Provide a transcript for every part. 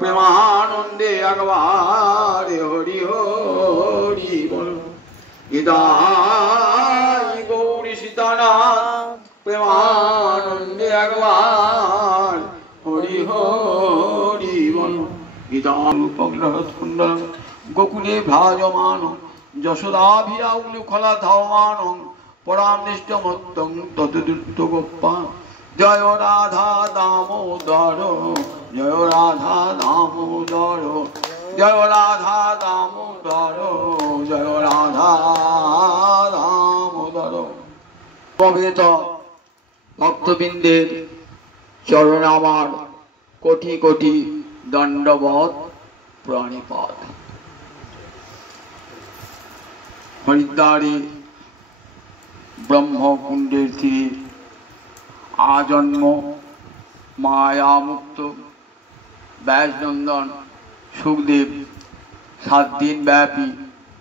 প্রেমানন্দে একবারে হরি হরি বল। গীতায় গৌরী সীতানাথ প্রেমানন্দে একবার হরি হরি বল। গীতানুপগ্রহ সুন্দর গোকুলে ভ্রাজমান যশোদাভিরাউলি খলা ধাওমান পরামৃষ্টমত্তং তদ্দুত্ত গোপাল। জয় রাধা দামোদর জয় রাধা দামোদর জয় রাধা দামোদর জয় রাধা দামোদর। প্রভেত ভক্তবৃন্দের চরণে আমার কোটি কোটি দণ্ডবত প্রণিপাত। হরিদ্বারে ব্রহ্মকুণ্ডের তীরে আজন্ম মায়ামুক্ত ব্যাসনন্দন সুখদেব 7 দিন ব্যাপী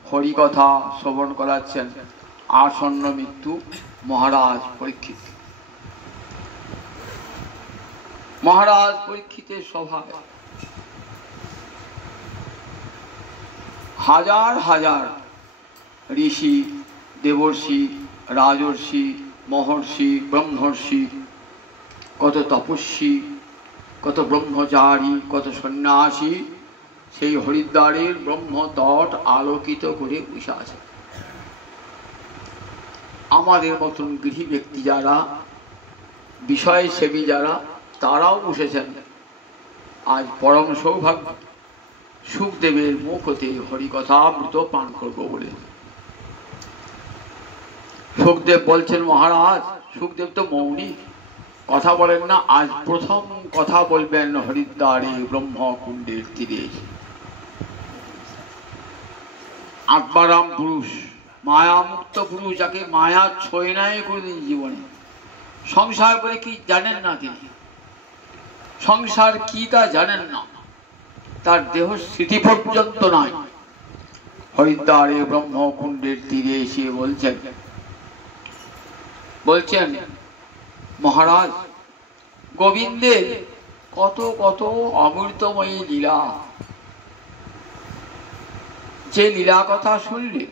হরিকথা শ্রবণ করাচ্ছেন আসন্ন মৃত্যু মহারাজ পরীক্ষিত। মহারাজ পরীক্ষিতের সভায় হাজার হাজার ঋষি দেবর্ষি রাজর্ষি মহর্ষি ব্রহ্মর্ষি, কত তপস্বী, কত ব্রহ্মচারী, কত সন্ন্যাসী সেই হরিদ্বারের ব্রহ্মতট আলোকিত করে বসে আছে। আমাদের মতন গৃহী ব্যক্তি যারা, বিষয় সেবী যারা, তারাও বসেছেন। আজ পরম সৌভাগ্য সুখদেবের মুখ হতে হরিকথামৃত পান করব বলে। সুখদেব বলছেন, মহারাজ, সুখদেব তো মৌনী, কথা বলেন না, আজ প্রথম কথা বলবেন হরিদ্বারে ব্রহ্মকুণ্ডের তীরে। আত্মারাম পুরুষ, মায়ামুক্ত পুরুষ, যাকে মায়া ছোঁয় নাই কোনদিন জীবনে। সংসার বলে কি জানেন না তিনি, সংসার কি তা জানেন না, তার দেহ স্মৃতি পর্যন্ত নাই। হরিদ্বারে ব্রহ্মকুণ্ডের তীরে এসে বলছেন মহারাজ, গোবিন্দের কত কত অমৃতময়ী লীলা, যে লীলা কথা শুনলে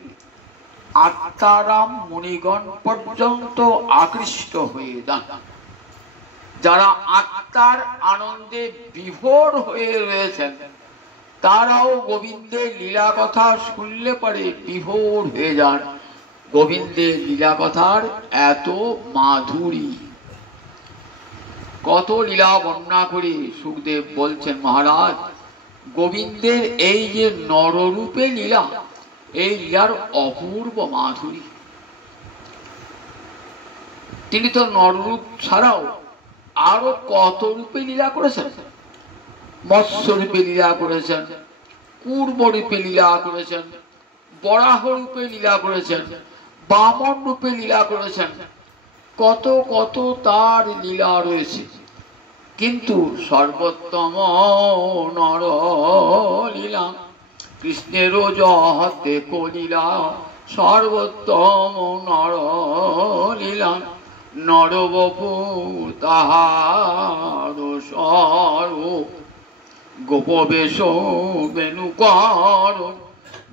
আত্মারাম মুনিগণ পর্যন্ত আকৃষ্ট হয়ে যান। যারা আত্মার আনন্দে বিভোর হয়ে রয়েছেন তারাও গোবিন্দের লীলা কথা শুনলে পরে বিভোর হয়ে যান। গোবিন্দের লীলা কথার এত মাধুরী, কত লীলা বর্ণনা করে সুখদেব বলছেন, মহারাজ, গোবিন্দের এই যে নররূপে লীলা, এই লীলার অপূর্ব মাধুরী। তিনি তো নররূপ ছাড়াও আরো কত রূপে লীলা করেছেন। মৎস্য রূপে লীলা করেছেন, কূর্ম রূপে লীলা করেছেন, বরাহ রূপে লীলা করেছেন, বামন রূপে লীলা করেছেন, কত কত তার লীলা রয়েছে। কিন্তু সর্বোত্তম নর লীলা কৃষ্ণেরও জহতে কলীলা, সর্বোত্তম নর লীলা নরবপু তাহার স্বরূপ, গোপবেশ বেণুকর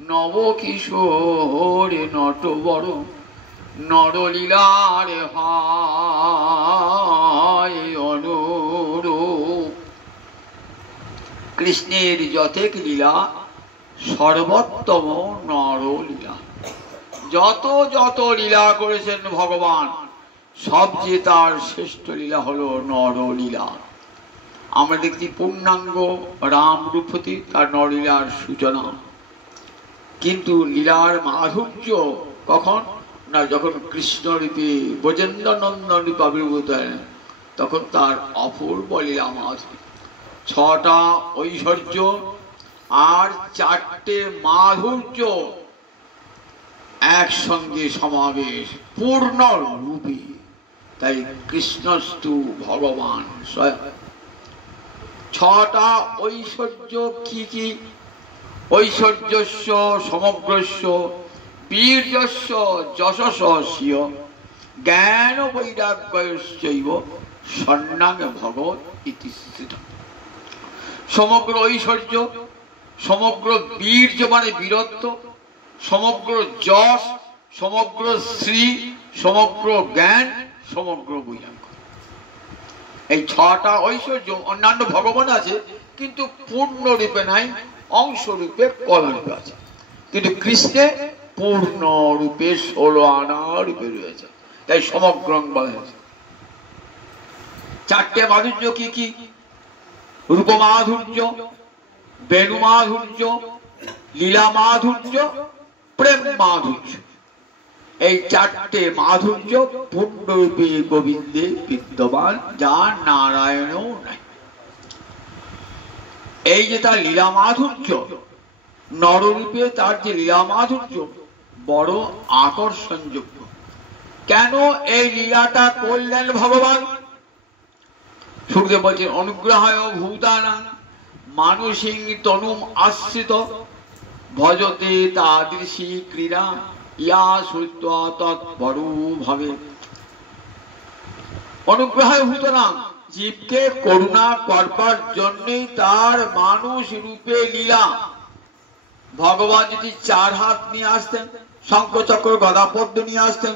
নব কিশোরে নটবর, নরলীলার হয় অনুরূপ। কৃষ্ণের যতেক লীলা সর্বোত্তম নরলীলা। যত যত লীলা করেছেন ভগবান, সবচেয়ে তার শ্রেষ্ঠ লীলা হলো নরলীলা। আমরা দেখছি পূর্ণাঙ্গ রাম রূপতি তার নরলীলার সূচনা, কিন্তু লীলার মাধুর্য কখন না, যখন কৃষ্ণ রূপে ব্রজেন্দ্র নন্দন রূপে আবির্ভূত হয়, তখন তার অপূর্ব লীলা মাধুরী। 6টা ঐশ্বর্য আর 4টে মাধুর্য একসঙ্গে সমাবেশ পূর্ণ রূপে, তাই কৃষ্ণস্তু ভগবান স্বয়ং। 6টা ঐশ্বর্য কি কি? ঐশ্বর্যস্য সমগ্রস্য বীর্যস্য যশস্য জ্ঞান বৈরাগ্যশ্চৈব স্বর্ণাঙ্গ ভগবৎ সমগ্র ঐশ্বর্য, সমগ্র বীর্য মানে বীরত্ব, সমগ্র যশ, সমগ্র শ্রী, সমগ্র জ্ঞান, সমগ্র বৈরাগ্য, এই ছটা ঐশ্বর্য অন্যান্য ভগবান আছে কিন্তু পূর্ণ রূপে নাই, অংশ রূপে কলরূপে আছে। কিন্তু কৃষ্ণে পূর্ণ রূপে 16 আনা রূপে রয়েছে, তাই সমগ্র বলা হয়েছে। চারটে মাধুর্য কি কি? রূপ মাধুর্য, বেণু মাধুর্য, লীলা মাধুর্য, প্রেম মাধুর্য। এই চারটে মাধুর্য পূর্ণরূপে গোবিন্দে বিদ্যমান, যা নারায়ণেও নাই। এই যে তার লীলা মাধুর্য, নররূপে তার যে লীলা মাধুর্য বড় আকর্ষণযোগ্য। কেন এই লীলাটা করলেন ভগবান? সুখদেব বলছেন, অনুগ্রহায় ভূতানাং মানুষিং তনুম আশ্রিত ভজতে তাদৃশী ক্রীড়া ইয়া শ্রুত্বা তৎপরো ভবে। অনুগ্রহায় ভূতানাং, জীবকে করুণা করবার জন্যই তার মানুষ রূপে লীলা। ভগবান যদি 4 হাত নিয়ে আসতেন, শঙ্খ চক্র গদা পদ্ম নিয়ে আসতেন,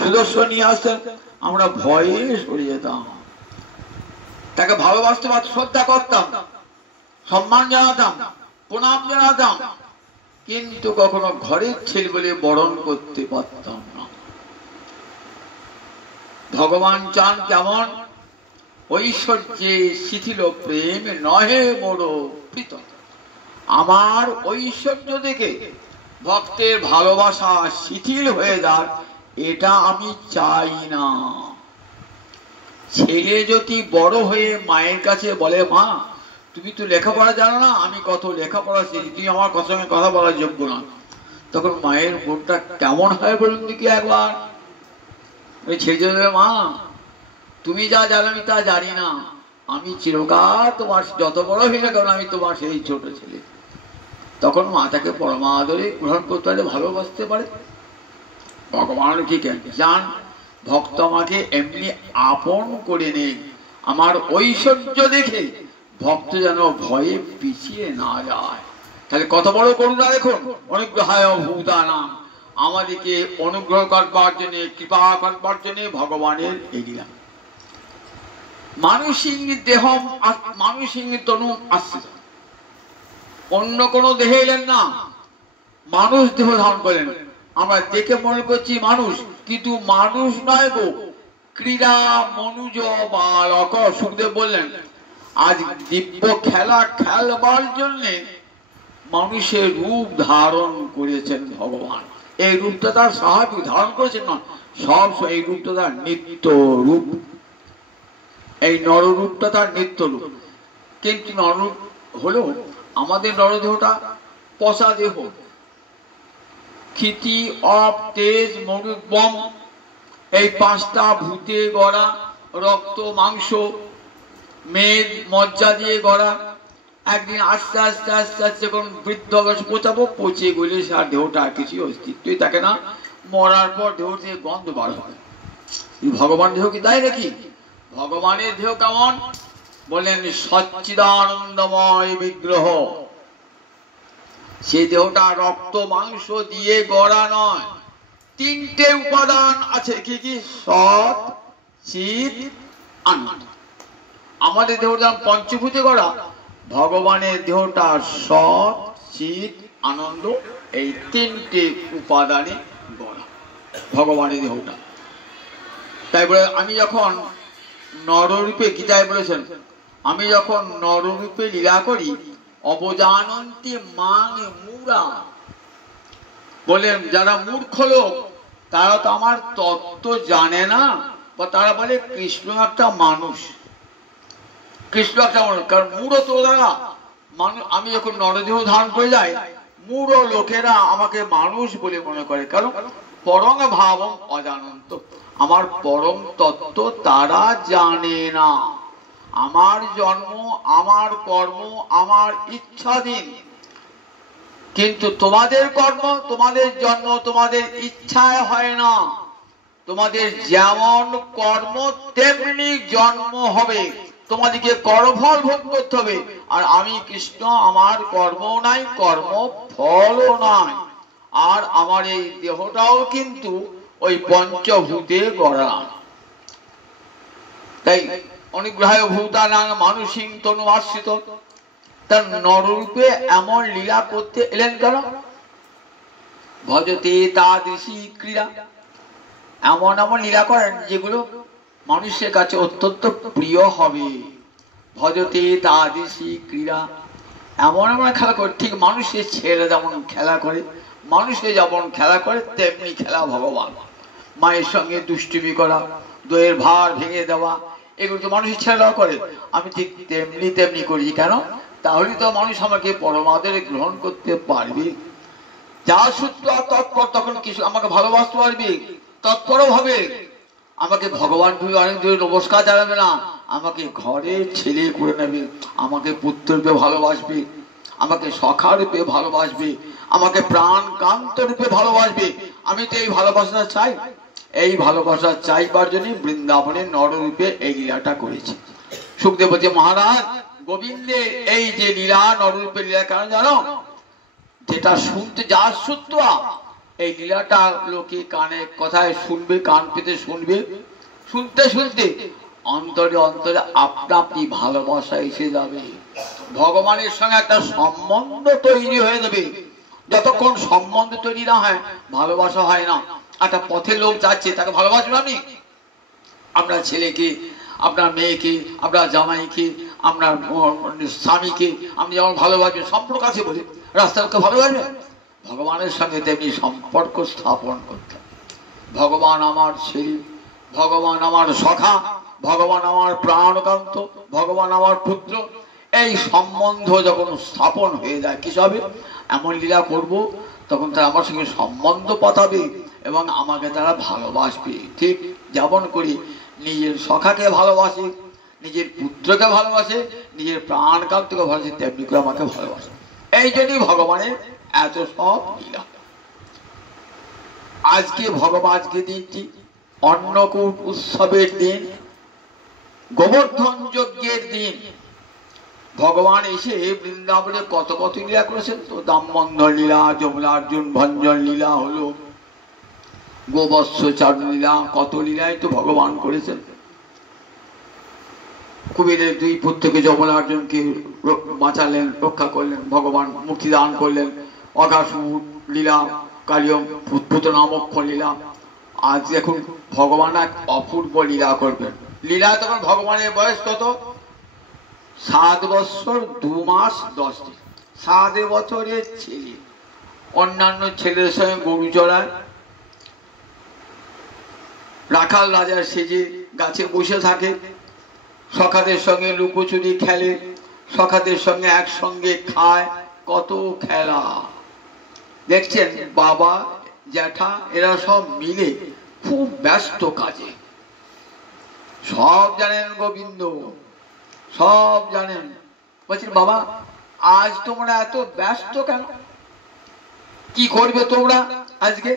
সুদর্শন নিয়ে আসতেন, আমরা ভয়ে সরে যেতাম। তাকে ভালোবাসতে পারতাম, শ্রদ্ধা করতাম, সম্মান জানাতাম, প্রণাম জানাতাম, কিন্তু কখনো ঘরের ছেলে বলে বরণ করতে পারতাম না। ভগবান চান কেমন? ঐশ্বর্যে শিথিল প্রেম নহে মোর প্রীতম। আমার ঐশ্বর্য দেখে ভক্তের ভালোবাসা শিথিল হয়ে যায়, এটা আমি চাই না। ছেলে যদি বড় হয়ে মায়ের কাছে বলে, মা তুমি তো লেখাপড়া জানো না, আমি কত লেখাপড়া শিখি, তুই আমার সঙ্গে কথা বলার যোগ্য না, তখন মায়ের মনটা কেমন হয় বলুন দেখি একবার। ওই ছেলে দেবে, মা তুমি যা জানো আমি তা জানি না, আমি চিরকাল তোমার, যত বড় হয়ে গেল আমি তোমার সেই ছোট ছেলে। তখন মা তাকে পরমাদরে গ্রহণ করতে পারে, ভালোবাসতে পারে। ভগবান কি জান, ভক্ত আমাকে এমনি আপন করে নেই, আমার ঐশ্বর্য দেখে ভক্ত যেন ভয়ে পিছিয়ে না যায়। তাহলে কত বড় করুণা দেখুন। অনুগ্রহায় ভূতানাং, আমাদেরকে অনুগ্রহ করবার জন্য, কৃপা করবার জন্য ভগবানের এই লীলা। মানুষিং দেহ, মানুষিং তনু আশ্রিত, অন্য কোন দেহে এলেন না, মানুষ দেহ ধারণ করেন। আমরা দেখে মনে করছি মানুষ, কিন্তু মানুষ নয় গো, ক্রীড়া মনুজ বালক। সুখদেব বললেন, আজ দিব্য খেলা খেলবার জন্য মানুষের রূপ ধারণ করেছেন ভগবান। এই রূপটা তার স্বাভাবিক, ধারণ করেছেন না, সব এই রূপটা তার নিত্য রূপ। এই নররূপটা তার নিত্য রূপ। কিন্তু নররূপ হলো, আমাদের নরদেহটা পচা দেহ, ক্ষিতি, অপ, তেজ, মরুদ্বম, এই 5টা ভূতে গড়া, রক্ত মাংস মেদ মজ্জা দিয়ে গড়া। একদিন আস্তে আস্তে আস্তে আস্তে যখন বৃদ্ধ বয়স পচাবো, পচে গেলে সার দেহটা আর কিছু অস্তিত্বই থাকে না, মরার পর দেহ থেকে গন্ধ বার হয়। ভগবান দেহ কি তাই নাকি? ভগবানের দেহ কেমন বলেন? সচ্চিদানন্দময় বিগ্রহ। সে দেহটা রক্ত মাংস দিয়ে গড়া নয়, 3টে উপাদান আছে। কি কি? সৎ, চিৎ, আনন্দ। আমাদের দেহটা পঞ্চভূতে গড়া, ভগবানের দেহটা সৎ, চিৎ, আনন্দ, এই 3টে উপাদানে গড়া ভগবানের দেহটা। তাই বলে আমি যখন নররূপে, গীতায় বলেছেন, আমি যখন নররূপে লীলা করি, অবজানন্তি মাং মূঢ়া, বলেন যারা মূর্খ লোক তারা তো আমার তত্ত্ব জানে না, বা তারা বলে কৃষ্ণ একটা মানুষ, কৃষ্ণ একটা মানুষ। কারণ মূঢ় তো তারা মানুষ। আমি যখন নরদেহ ধারণ করে যাই, মূঢ় লোকেরা আমাকে মানুষ বলে মনে করে, কারণ পরং ভাবং অজানন্ত, আমার পরম তত্ত্ব তারা জানে না। আমার জন্ম, আমার কর্ম, আমার ইচ্ছাধীন, কিন্তু তোমাদের কর্ম, তোমাদের জন্ম তোমাদের ইচ্ছায় হয় না। তোমাদের যেমন কর্ম তেমনি জন্ম হবে, তোমাদেরকে কর্মফল ভোগ করতে হবে। আর আমি কৃষ্ণ, আমার কর্ম নাই, কর্ম ফলও নাই। আর আমার এই দেহটাও কিন্তু ওই পঞ্চভূতে গড়া। তাই অনুগ্রহায় ভূতানাং মানুষিং তনু আশ্রিত, তার নররূপে এমন লীলা করতে এলেন কেন? ভজতে তাদৃশী ক্রীড়া, এমন এমন লীলা করেন যেগুলো মানুষের কাছে অত্যন্ত প্রিয় হবে। ভজতে তাদৃশী ক্রীড়া, এমন এমন খেলা করে, ঠিক মানুষের ছেলে যেমন খেলা করে, মানুষে যেমন খেলা করে তেমনি খেলা ভগবান। মায়ের সঙ্গে দুষ্টুমি করা, দইয়ের ভার ভেঙে দেওয়া, এগুলো তো মানুষের ছেলেরাও করে। আমি ঠিক তেমনি তেমনি করি। কেন? তাহলে তো মানুষ আমাকে পরমাদরে গ্রহণ করতে পারবে। যা সূত্র তৎপর, তখন কিছু আমাকে ভালোবাসতে পারবে, তৎপরও হবে। আমাকে ভগবান তুমি অনেক দূরে নমস্কার জানাবে না, আমাকে ঘরে ছেলে করে নেবে, আমাকে পুত্র রূপে ভালোবাসবে, আমাকে সখা রূপে ভালোবাসবে, আমাকে প্রাণ কান্ত রূপে ভালোবাসবে। আমি তো এই ভালোবাসা চাই। এই ভালোবাসা চাইবার জন্য বৃন্দাবনের নররূপে এই লীলাটা করেছি। সুখদেব বলছে, মহারাজ গোবিন্দের এই যে লীলা, নররূপে লীলা কেন জানো? যেটা শুনতে, যা সূত্র এই লীলাটা লোকে কানে কথায় শুনবে, কান পেতে শুনবে, শুনতে শুনতে অন্তরে অন্তরে আপনা আপনি ভালোবাসা এসে যাবে। ভগবানের সঙ্গে একটা সম্বন্ধ তৈরি হয়ে যাবে। যতক্ষণ সম্বন্ধ তৈরি না হয় ভালোবাসা হয় না। একটা পথে লোক যাচ্ছে, তাকে ভালোবাসবেন আপনি? আপনার ছেলেকে, আপনার মেয়েকে, আপনার জামাইকে, আপনার স্বামীকে আপনি যেমন ভালোবাসবেন, সম্পর্ক আছে বলে রাস্তাকে ভালোবাসবেন। ভগবানের সঙ্গে তেমনি সম্পর্ক স্থাপন করতে। ভগবান আমার ছেলে, ভগবান আমার সখা, ভগবান আমার প্রাণকান্ত, ভগবান আমার পুত্র, এই সম্বন্ধ যখন স্থাপন হয়ে যায়, কি হবে? এমন লীলা করব, তখন তারা আমার সঙ্গে সম্বন্ধ পাতাবে এবং আমাকে তারা ভালোবাসবে। ঠিক যেমন করি নিজের সখাকে ভালোবাসে, নিজের পুত্রকে ভালোবাসে, নিজের প্রাণকান্তকে ভালোবাসে, তেমনি করে আমাকে ভালোবাসে। এই জন্যই ভগবানের এত সব লীলা। আজকে ভগবান, আজকে দিনটি অন্নকূট উৎসবের দিন, গোবর্ধন যজ্ঞের দিন। ভগবান এসে বৃন্দাবনে কত কত লীলা করেছেন। তো দামবন্ধন লীলা, যমুনার্জুন ভঞ্জন লীলা হলো, গোবৎস চারণ লীলা, কত লীলায় তো ভগবান করেছেন। কুবেরের দুই পুত্রকে যমুনার্জুনকে বাঁচালেন, রক্ষা করলেন, ভগবান মুক্তি দান করলেন। অঘাসুর লীলা, কালিয়ম পুতনামক্ষ লীলা। আজ এখন ভগবান এক অপূর্ব লীলা করবেন। লীলা তখন ভগবানের বয়স কত? 7 বছর 2 মাস 10 দিন। 7 বছরের ছেলে অন্যান্য ছেলের সঙ্গে গরু চড়ায়, রাখাল রাজার সেজে গাছে বসে থাকে, সখাদের সঙ্গে লুকোচুরি খেলে, সখাদের সঙ্গে একসঙ্গে খায়, কত খেলা দেখছেন। বাবা জ্যাঠা এরা সব মিলে খুব ব্যস্ত কাজে, সব জানেন গোবিন্দ, সব জানেন। বলছেন, বাবা আজ তোমরা এত ব্যস্ত কেন? কি করবে তোমরা আজকে?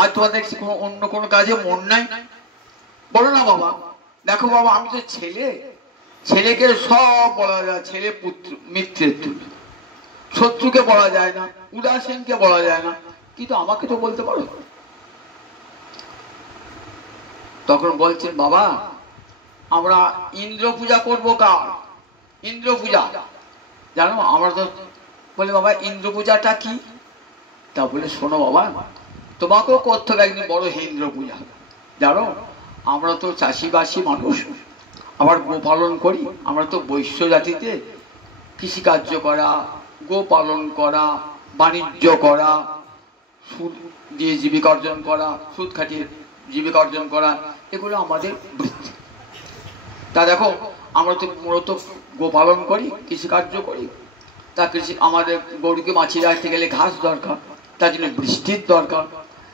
আজ তোমার দেখছি অন্য কোনো কাজে মন নাই। বলো না বাবা। দেখো বাবা, আমি তো ছেলে, ছেলেকে সব বলা যায়, ছেলে পুত্র মিত্রের তুল্য, শত্রুকে বলা যায় না, উদাসীনকে বলা যায় না, কিন্তু আমাকে তো বলতে পারো। তখন বলছেন, বাবা আমরা ইন্দ্র পূজা করবো। কার ইন্দ্র পূজা জানো? আমরা তো বলে, বাবা ইন্দ্র পূজাটা কি? তা বলে, শোনো বাবা, তোমাকেও করতে হবে একদিন বড় ইন্দ্র পূজা। জানো আমরা তো চাষিবাসী মানুষ, আবার গো পালন করি। আমরা তো বৈশ্য জাতিতে কৃষিকার্য করা, গো পালন করা, বাণিজ্য করা, সুদ দিয়ে জীবিকা অর্জন করা, সুদ খাটিয়ে জীবিকা অর্জন করা, এগুলো আমাদের বৃত্তি। তা দেখো আমরা তো মূলত গো পালন করি, কৃষিকার্য করি। তা কৃষি আমাদের গরুকে মাছি রাখতে গেলে ঘাস দরকার, তার জন্য বৃষ্টির দরকার।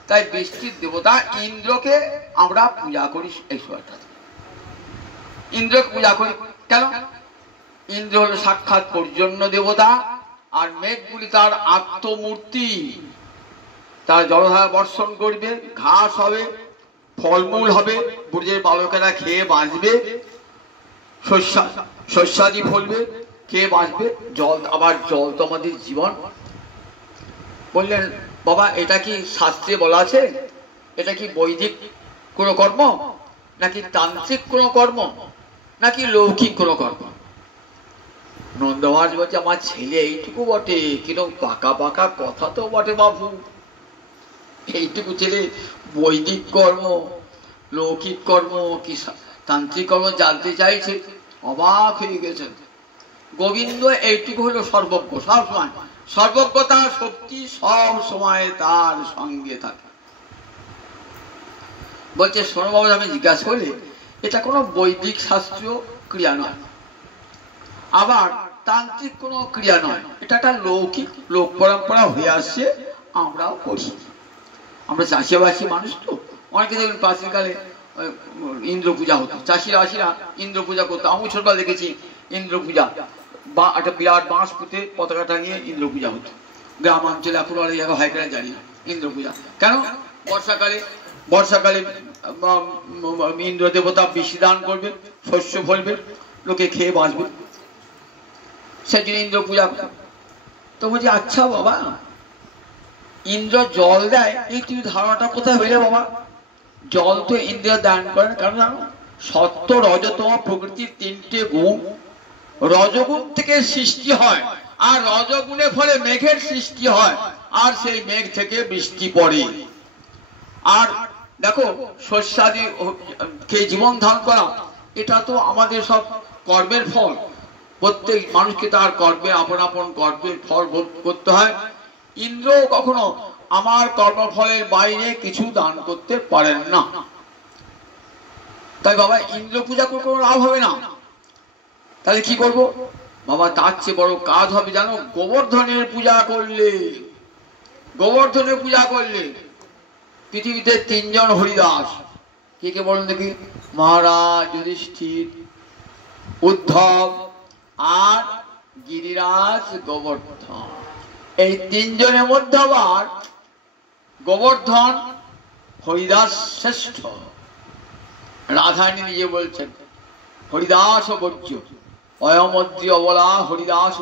তাই বৃষ্টির দেবতা ইন্দ্রকে আমরা পূজা করি। এই সময়টা ইন্দ্রকে পূজা করি কেন? ইন্দ্র হল সাক্ষাৎ পর্জন্য দেবতা, আর মেঘগুলি তার আত্মমূর্তি। তার জলধারা বর্ষণ করবে, ঘাস হবে, ফলমূল হবে, ব্রজের বালকেরা খেয়ে বাঁচবে। শস্যাদি ফলবে, কে বাঁচবে? জল, আবার জল তো আমাদের জীবন। বললেন বাবা এটা কি শাস্ত্রে বলা আছে? এটা কি বৈদিক কোনো কর্ম, নাকি তান্ত্রিক কোনো কর্ম, নাকি লৌকিক কোনো কর্ম? নন্দ মহারাজ বলছে আমার ছেলে এইটুকু বটে, কিন্তু পাকা পাকা কথা তো বটে বাবু। এইটুকু ছেলে বৈদিক কর্ম, লৌকিক কর্ম কি তান্ত্রিক কর্ম জানতে চাইছে, অবাক হয়ে গেছেন। গোবিন্দ এইটুকু হলো সর্বজ্ঞ, সব সময় সর্বজ্ঞতা শক্তি সব সময় তার সঙ্গে থাকে। বলছে শোনো বাবু, আমি জিজ্ঞাসা করলে এটা কোনো বৈদিক শাস্ত্রীয় ক্রিয়া নয়, আবার তান্ত্রিক কোনো ক্রিয়া নয়, এটা একটা লৌকিক লোক পরম্পরা হয়ে আসছে, আমরাও করি। আমরা চাষিবাসী মানুষ তো, অনেকে দেখবেন প্রাচীনকালে ইন্দ্র পূজা হতো, চাষিরা ইন্দ্র পূজা করতো। আমি ছোটবেলা দেখেছি ইন্দ্র পূজা, বা একটা বিরাট বাঁশ পুঁতে পতাকা টাঙিয়ে ইন্দ্র পূজা হতো। গ্রাম অঞ্চলে এখন আর এই হয় কিনা জানি না ইন্দ্র পূজা কেন। বর্ষাকালে ইন্দ্র দেবতা বৃষ্টি দান করবে, শস্য ফলবে, লোকে খেয়ে বাঁচবে, সেই জন্য ইন্দ্র পূজা। তো বলছি আচ্ছা বাবা, ইন্দ্র জল দেয়, এই তুমি ধারণাটা কোথায় হইলে বাবা? জল তো ইন্দ্র দান করেন, কারণ জানো সত্য রজতম প্রকৃতির তিনটে গুণ, রজগুণ থেকে সৃষ্টি হয়, আর রজগুণের ফলে মেঘের সৃষ্টি হয়, আর সেই মেঘ থেকে বৃষ্টি পড়ে। আর দেখো শস্যাদি খেয়ে জীবন ধারণ করা, এটা তো আমাদের সব কর্মের ফল। প্রত্যেক মানুষকে তার কর্মে আপন আপন কর্মের ফল ভোগ করতে হয়। ইন্দ্র কখনো আমার কর্মফলের বাইরে কিছু দান করতে পারেন না। তাই বাবা ইন্দ্র পূজা করে কোনো লাভ হবে না। তাহলে কি করব বাবা? তার চেয়ে বড় কাজ হবে জানো, গোবর্ধনের পূজা করলে। গোবর্ধনের পূজা করলে পৃথিবীতে তিনজন হরিদাস, কে কে বলেন দেখি? মহারাজ যুধিষ্ঠির, উদ্ধব আর গিরিরাজ গোবর্ধন। এই তিনজনের মধ্যে আবার গোবর্ধন হরিদাস শ্রেষ্ঠ। রাধারানী নিজে বলছেন হরিদাস বর্জ্য অয়মদ্রি অবলা হরিদাস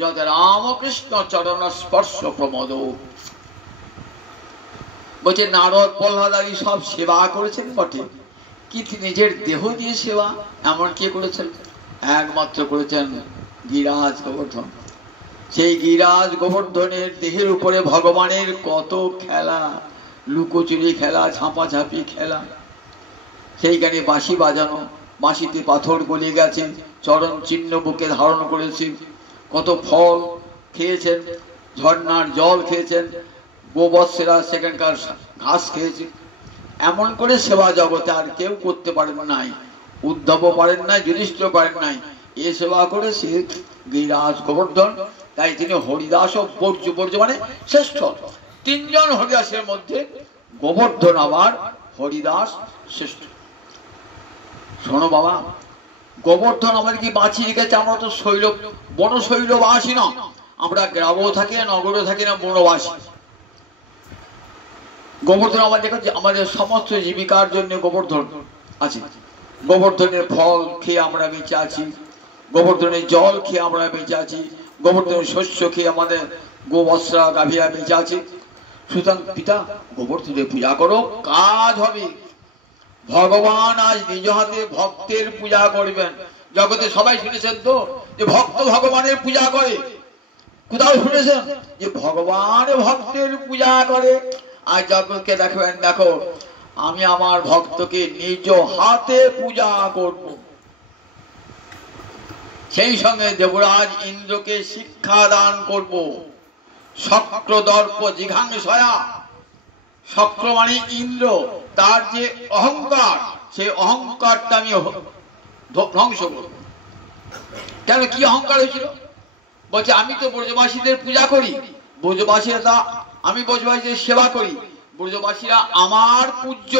যত রামকৃষ্ণ চরণ স্পর্শ প্রমোদ। বলছে নারদ প্রহ্লাদাদি সব সেবা করেছেন বটে, কিন্তু নিজের দেহ দিয়ে সেবা এমন কে করেছেন? একমাত্র করেছেন গিরিরাজ গোবর্ধন। সেই গিরিরাজ গোবর্ধনের দেহের উপরে ভগবানের কত খেলা, লুকোচুরি খেলা, ঝাঁপাঝাঁপি খেলা। সেইখানে বাঁশি বাজানো, বাঁশিতে পাথর গলে গেছে, চরণ চিহ্ন বুকে ধারণ করেছেন, কত ফল খেয়েছেন, ঝর্ণার জল খেয়েছেন, গোবৎসেরা সেখানকার ঘাস খেয়েছে। এমন করে সেবা জগতে আর কেউ করতে পারেন নাই, উদ্ধব পারেন নাই, যুধিষ্ঠির পারেন নাই। এ সেবা করে সে গিরিরাজ গোবর্ধন। তাই তিনি হরিদাস ও বর্জ্য মানে শ্রেষ্ঠ। তিনজন হরিদাসের মধ্যে গোবর্ধন আবার হরিদাস শ্রেষ্ঠ। শোনো বাবা, গোবর্ধন আমাদের কি বাঁচিয়ে রেখেছে? আমরা তো বনশৈলবাসী না, আমরা গ্রামেও থাকি না, নগরেও থাকি না, বনবাসী। গোবর্ধন আমাদের সমস্ত জীবিকার জন্য গোবর্ধন আছে। গোবর্ধনের ফল খেয়ে আমরা বেঁচে আছি, গোবর্ধনের জল খেয়ে আমরা বেঁচে আছি, গোবর্ধনের শস্য খেয়ে আমাদের গোবৎসরা গাভীরা বেঁচে আছে। সুতরাং পিতা গোবর্ধনের পূজা করো, কাজ হবে। ভগবান আজ নিজ হাতে ভক্তের পূজা করবেন। জগতে সবাই শুনেছেন তো যে ভক্ত ভগবানের পূজা করে? কোথাও শুনেছেন যে ভগবান ভক্তের পূজা করে? আর জগৎকে দেখবেন, দেখো আমি আমার ভক্তকে নিজ হাতে পূজা করব। সেই সঙ্গে দেবরাজ ইন্দ্রকে শিক্ষা দান করব। শক্র দর্প জিঘাংসয়া, শক্র মানে ইন্দ্র, তার যে অহংকার, সেই অহংকারটা আমি ধ্বংস করব। কেন, কি অহংকার হয়েছিল? বলছে আমি তো ব্রজবাসীদের পূজা করি, ব্রজবাসীরা আমি ব্রজবাসীদের সেবা করি, ব্রজবাসীরা আমার পূজ্য।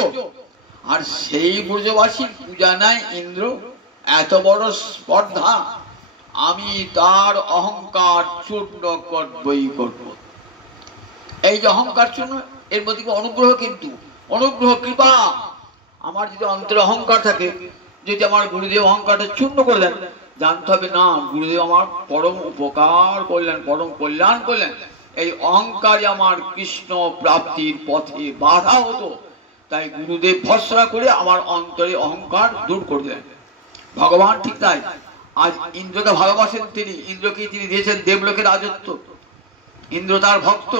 আর সেই ব্রজবাসীর পূজা নাই ইন্দ্র, এত বড় স্পর্ধা। আমি তার অহংকার চূর্ণ করবই করব। এই যে অহংকার চূর্ণ, এর মধ্যে অনুগ্রহ, কিন্তু অনুগ্রহ কৃপা। আমার যদি অন্তরে অহংকার থাকে, যদি আমার গুরুদেব অহংকারটা চূর্ণ করে দেন, জানতে হবে না গুরুদেব আমার পরম উপকার করলেন, পরম কল্যাণ করলেন। এই অহংকারই আমার কৃষ্ণ প্রাপ্তির পথে বাধা হতো, তাই গুরুদেব ভরসা করে আমার অন্তরে অহংকার দূর করে দিলেন। ভগবান ঠিক তাই, আজ ইন্দ্রকে ভালোবাসেন তিনি, ইন্দ্রকে তিনি দিয়েছেন দেবলোকের রাজত্ব, ইন্দ্র তার ভক্ত,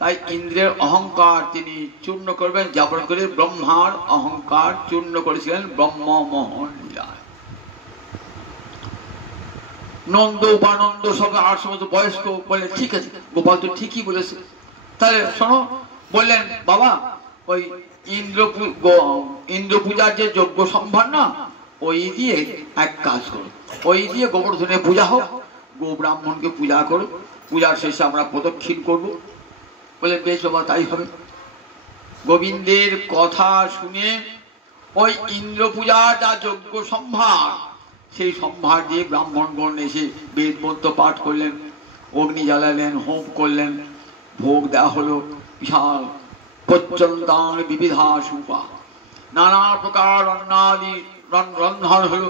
তাই ইন্দ্রের অহংকার তিনি চূর্ণ করবেন, যেমন করে ব্রহ্মার অহংকার চূর্ণ করেছিলেন ব্রহ্মমোহন লীলায়। নন্দ উপানন্দ সঙ্গে 800 বছর বয়স্ক বললেন ঠিক আছে গোপাল তো ঠিকই বলেছে, তাহলে শোনো, বললেন বাবা ওই ইন্দ্র পূজার যে যজ্ঞ সম্ভার না, ওই দিয়ে এক কাজ করো, ওই দিয়ে গোবর্ধনের পূজা হোক, গো ব্রাহ্মণকে পূজা করো, পূজার শেষে আমরা প্রদক্ষিণ করবো। বলে বেশ বাবা তাই হবে। গোবিন্দের কথা শুনে ওই ইন্দ্র পূজার যা যজ্ঞ সম্ভার, সেই সম্ভার দিয়ে ব্রাহ্মণগণ এসে বেদ মন্ত্র পাঠ করলেন, অগ্নি জ্বালালেন, হোম করলেন, ভোগ দেওয়া হলো বিশাল প্রচন্ডান বিবিধা সুপা, নানা প্রকার অন্নাদি রন্ধন হলো,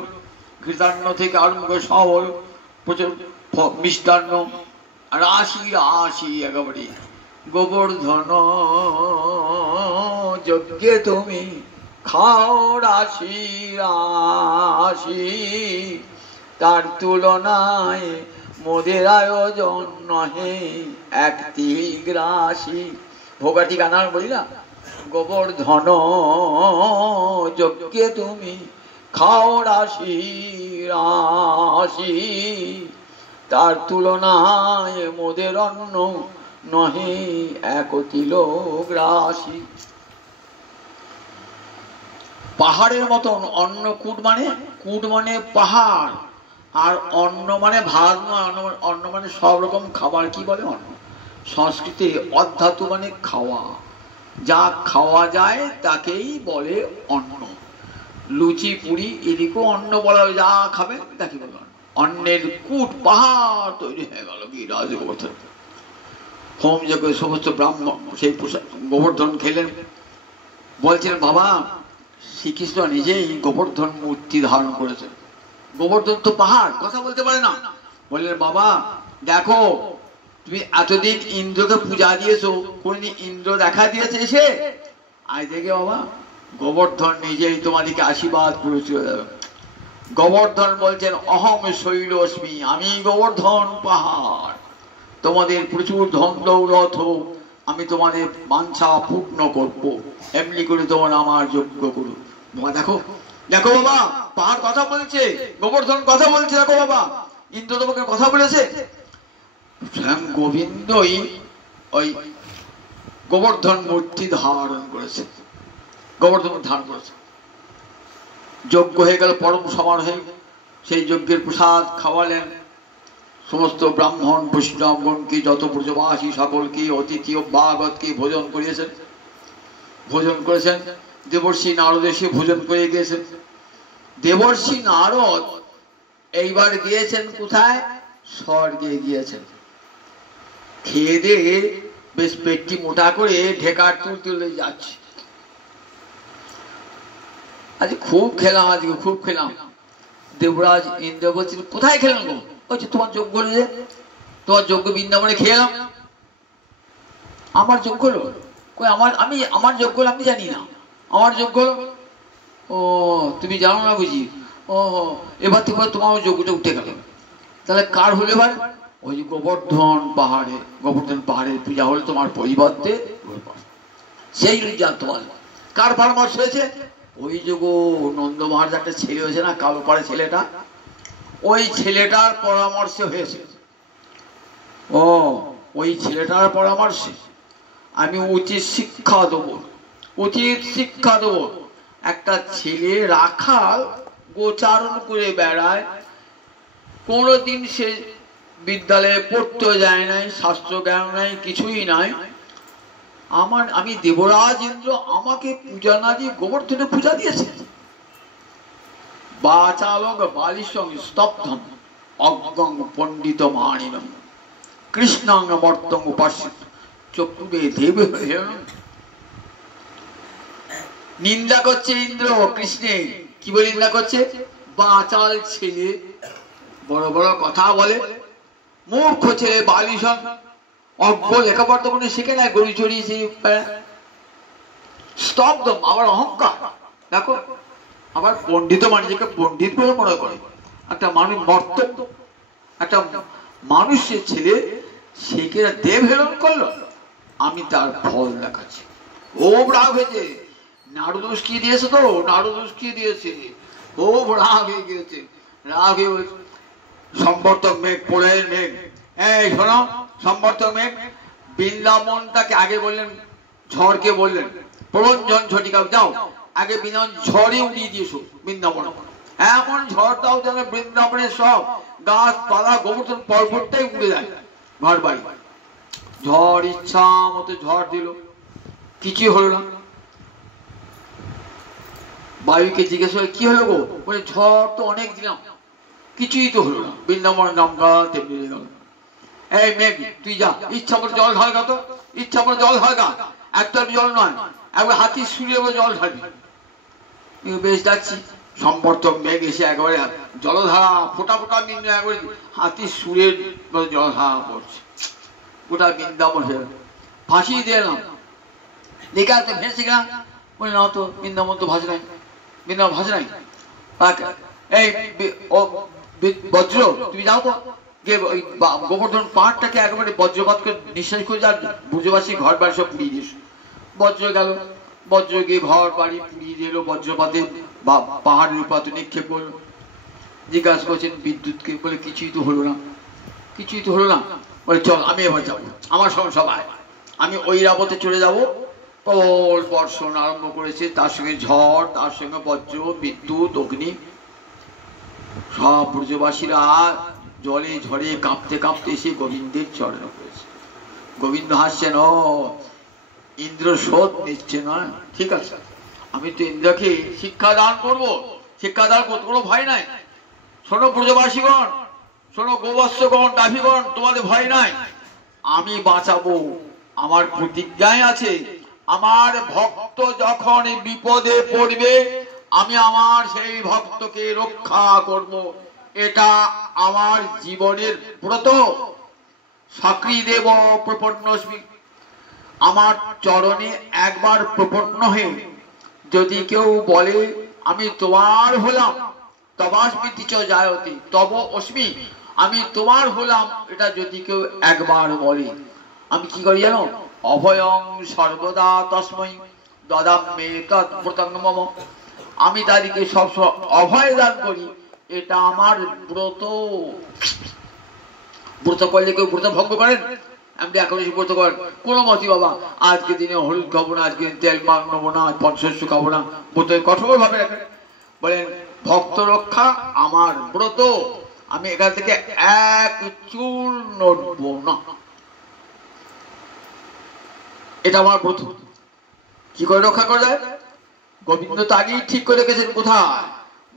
ঘৃতান্ন থেকে আরম্ভ করে সব হলো, প্রচুর মিষ্টান্ন রাশি রাশি একেবারে। গোবর্ধন যজ্ঞে তুমি খাও রাশি রাশি, তার তুলনায় মোদের আয়োজন নহে এক তিগ্রাসি। ভোগাটি গানার বলি না, গোবর্ধন যজ্ঞে তুমি খাও রাশি রাশি, তার তুলনায় মোদের অন্ন নহে এক তিলগ্রাসি। পাহাড়ের মতন অন্ন, কূট মানে পাহাড়, আর অন্ন মানে ভাত, অন্ন মানে সব রকম খাবার, কি বলে অন্ন সংস্কৃতে, অধাতু মানে খাওয়া, যা খাওয়া যায় তাকেই বলে অন্ন। লুচি পুরি এদিকেও অন্ন বলা হয়, যা খাবে তাকে বলে অন্নের কূট, পাহাড় তৈরি হয়ে গেল কি রাজগোবর্ধন। হোম যজ্ঞ সমস্ত ব্রাহ্মণ সেই গোবর্ধন খেলেন। বলছিলেন বাবা শ্রীকৃষ্ণ নিজেই গোবর্ধন মূর্তি ধারণ করেছেন, গোবর্ধন তো পাহাড়, কথা বলতে পারে না। বললেন বাবা দেখো তুমি এতদিন ইন্দ্রকে পূজা দিয়েছো, কোনদিন ইন্দ্র দেখা দিয়েছে এসে? আজ থেকে বাবা গোবর্ধন নিজেই তোমাদেরকে আশীর্বাদ করে চলে যাবে। গোবর্ধন বলছেন অহম শৈলস্মি, আমি গোবর্ধন পাহাড়, তোমাদের প্রচুর ধন দৌলত আমি তোমাদের বাঞ্ছা পূর্ণ করবো, এমনি করে তোমরা আমার যজ্ঞ করো। বাবা দেখো দেখো বাবা পাহাড় কথা বলছে, গোবর্ধন কথা বলছে, দেখো বাবা ইন্দ্র তোমাকে কথা বলেছে। স্বয়ং গোবিন্দই ওই গোবর্ধন মূর্তি ধারণ করেছে, গোবর্ধন ধারণ করেছে। যজ্ঞ হয়ে গেল পরম সমারোহে, সেই যজ্ঞের প্রসাদ খাওয়ালেন সমস্ত ব্রাহ্মণ বৈষ্ণবগণকে, যত ব্রজবাসী সকলকে, অতিথি অভ্যাগতকে ভোজন করিয়েছেন, ভোজন করেছেন। দেবর্ষি নারদ এসে ভোজন করে গিয়েছেন। দেবর্ষি নারদ এইবার গিয়েছেন কোথায়? স্বর্গে গিয়েছেন। খেয়ে দিয়ে বেশ পেটটি মোটা করে ঢেকার তুল তুলে যাচ্ছে। আজ খুব খেলাম, আজকে খুব খেলাম। দেবরাজ ইন্দ্র বলছিল কোথায় খেলাম গো? বলছে তোমার যজ্ঞ হলো, তোমার যজ্ঞ বৃন্দাবনে খেলাম। আমার যজ্ঞ হলো? কই আমার যজ্ঞ হলো আমি জানি না, আমার যজ্ঞ হলো। ও তুমি জানো না বুঝি? ও এবার থেকে তোমার যজ্ঞটা উঠে গেল। তাহলে কার হলো এবার? ওই গোবর্ধন পাহাড়ে, গোবর্ধন পাহাড়ের পূজা হলো তোমার পরিবর্তে। সেই জানতে পারল কার পরামর্শ হয়েছে? ওই যুগ নন্দ মহারাজ একটা ছেলে হয়েছে না, কালো পাড়ে ছেলেটা, ওই ছেলেটার পরামর্শে হয়েছে। ও ওই ছেলেটার পরামর্শে আমি উচিত শিক্ষা দেবো, উচিত শিক্ষা দেবো। একটা ছেলে রাখাল গোচারণ করে বেড়ায়, কোনোদিন সে বিদ্যালয়ে পড়তে যায় নাই, শাস্ত্র জ্ঞান নাই, কিছুই নাই। আমি দেবরাজ ইন্দ্র আমাকে পূজা না দিয়ে গোবর্ধনে পূজা দিয়েছে। বাচালক বালির সঙ্গে স্তব্ধম অজ্ঞং পণ্ডিত মানিনম কৃষ্ণাং মর্তং উপাসিত চক্ষুরে দেব। নিন্দা করছে ইন্দ্র কৃষ্ণের, কি বলে নিন্দা করছে? বাচাল ছেলে, বড় বড় কথা বলে, মূর্খ ছেলে, বালিশন, অজ্ঞ, লেখাপড়া কোনো শিখে নাই, গরু চড়িয়েছে, স্তব্ধ। আবার অহংকার, দেখো আবার পণ্ডিত মানুষকে পণ্ডিত বলে মনে করে। একটা মানুষ মর্ত, একটা মানুষের ছেলে সেকে দেব হেরণ করলো, আমি তার ফল দেখাচ্ছি। ও রাগ হয়েছে, নাড়ু উস্কিয়ে দিয়েছে, তো নাড়ু উস্কিয়ে দিয়েছে, ও রাগ হয়ে গিয়েছে, রাগ হয়ে সম্বর্তক মেঘ, প্রলয়ের মেঘ। এই শোনো, সম্বর্তক মেঘ বৃন্দাবনটাকে আগে বললেন, ঝড়কে বললেন প্ররঞ্জন ঝটিকা, যাও আগে বৃন্দাবন ঝড়ে উড়িয়ে দিয়েছো বৃন্দাবন, এমন ঝড় দাও যেন বৃন্দাবনের সব গাছপালা গোবর্ধন পর্বতটাই উড়ে যায় ঘর বাড়ি। ঝড় ইচ্ছা মতো ঝড় দিল, কিছুই হলো না। বায়ুকে জিজ্ঞেস করে কি হলো গো? বলে ঝড় তো অনেক দিলাম, কিছুই তো হলো না, বৃন্দাবন নামটা তেমনি গেল। এই মেঘ তুই যা, ইচ্ছা মতো জল ঢালগা, তো ইচ্ছা মতো জল ঢালগা, একটা জল নয়, একবার হাতির সুরে জল ঢালবি। বেশ যাচ্ছি, সম্বর্তক মেঘ এসে একেবারে জলধারা ফোটা ফোটা বিন্দু একবারে হাতির সুরের জলধারা পড়ছে, গোটা বৃন্দাবন ফাঁসিয়ে দিলাম, দেখে তো ভেসে গেলাম। বলে না তো, বৃন্দাবন তো ভাসে নাই, বৃন্দাবন ভাসে নাই। এই বজ্র তুমি যাও তো, ওই গোবর্ধন পাহাড়টাকে একেবারে বজ্রপাত করে নিঃশ্বাস করে যা, ব্রজবাসী ঘর বাড়ি সব পুড়িয়ে দিস। বজ্র গেল, বজ্র গিয়ে ঘর বাড়ি পুড়িয়ে দিল, বজ্রপাতে পাহাড়ের উপর নিক্ষেপ করলো। জিজ্ঞাসা করছেন বিদ্যুৎকে, বলে কিছুই তো হলো না, কিছুই তো হলো না। বলে চল আমি এবার যাবো, আমার সঙ্গে সবাই, আমি ঐরাবতে চলে যাবো। প্রবল বর্ষণ আরম্ভ করেছে, তার সঙ্গে ঝড়, তার সঙ্গে বজ্র, বিদ্যুৎ, অগ্নি। সব ব্রজবাসীরা জলে ঝড়ে কাঁপতে কাঁপতে এসে গোবিন্দের চরণে পড়েছে। গোবিন্দ হাসছেন, ও ইন্দ্র শোধ নিচ্ছে না, ঠিক আছে, আমি তো ইন্দ্রকে শিক্ষা দান করবো, শিক্ষা দান করতে কোনো ভয় নাই। শোনো ব্রজবাসীগণ, শোনো গোবৎসগণ, ডাভিগণ, তোমাদের ভয় নাই, আমি বাঁচাবো, আমার প্রতিজ্ঞায় আছে, আমার ভক্ত যখন বিপদে পড়বে আমি আমার সেই ভক্তকে রক্ষা করব, এটা আমার জীবনের ব্রত। সাকরি দেব প্রপন্নস্মি, আমার চরণে একবার প্রপন্ন হয়ে যদি কেউ বলে আমি তোমার হলাম, তবাস্মি তিচ জায়তে তব অস্মি, আমি তোমার হলাম, এটা যদি কেউ একবার বলে, আমি কি করি জানো? অভয়ং সর্বদা তস্मै দদাম্যে তৎব্রতং মম, আমি তাদেরকে সবসময় অভয় দান করি, এটা আমার ব্রত। ব্রত করলে কেউ ব্রত ভঙ্গ করেন? আমি এখন ব্রত করেন কোনো মতি বাবা, আজকে দিনে হলুদ খাবো না, আজকে তেল মাছ নেবো না, পঞ্চশস্য খাবো না, ব্রত কঠোর ভাবে রাখেন। বলেন ভক্ত রক্ষা আমার ব্রত, আমি এখান থেকে এক চুল নড়বো না, এটা আমার ব্রত। কি করে রক্ষা করা যায়? গোবিন্দ তো আগেই ঠিক করে রেখেছেন কোথায়,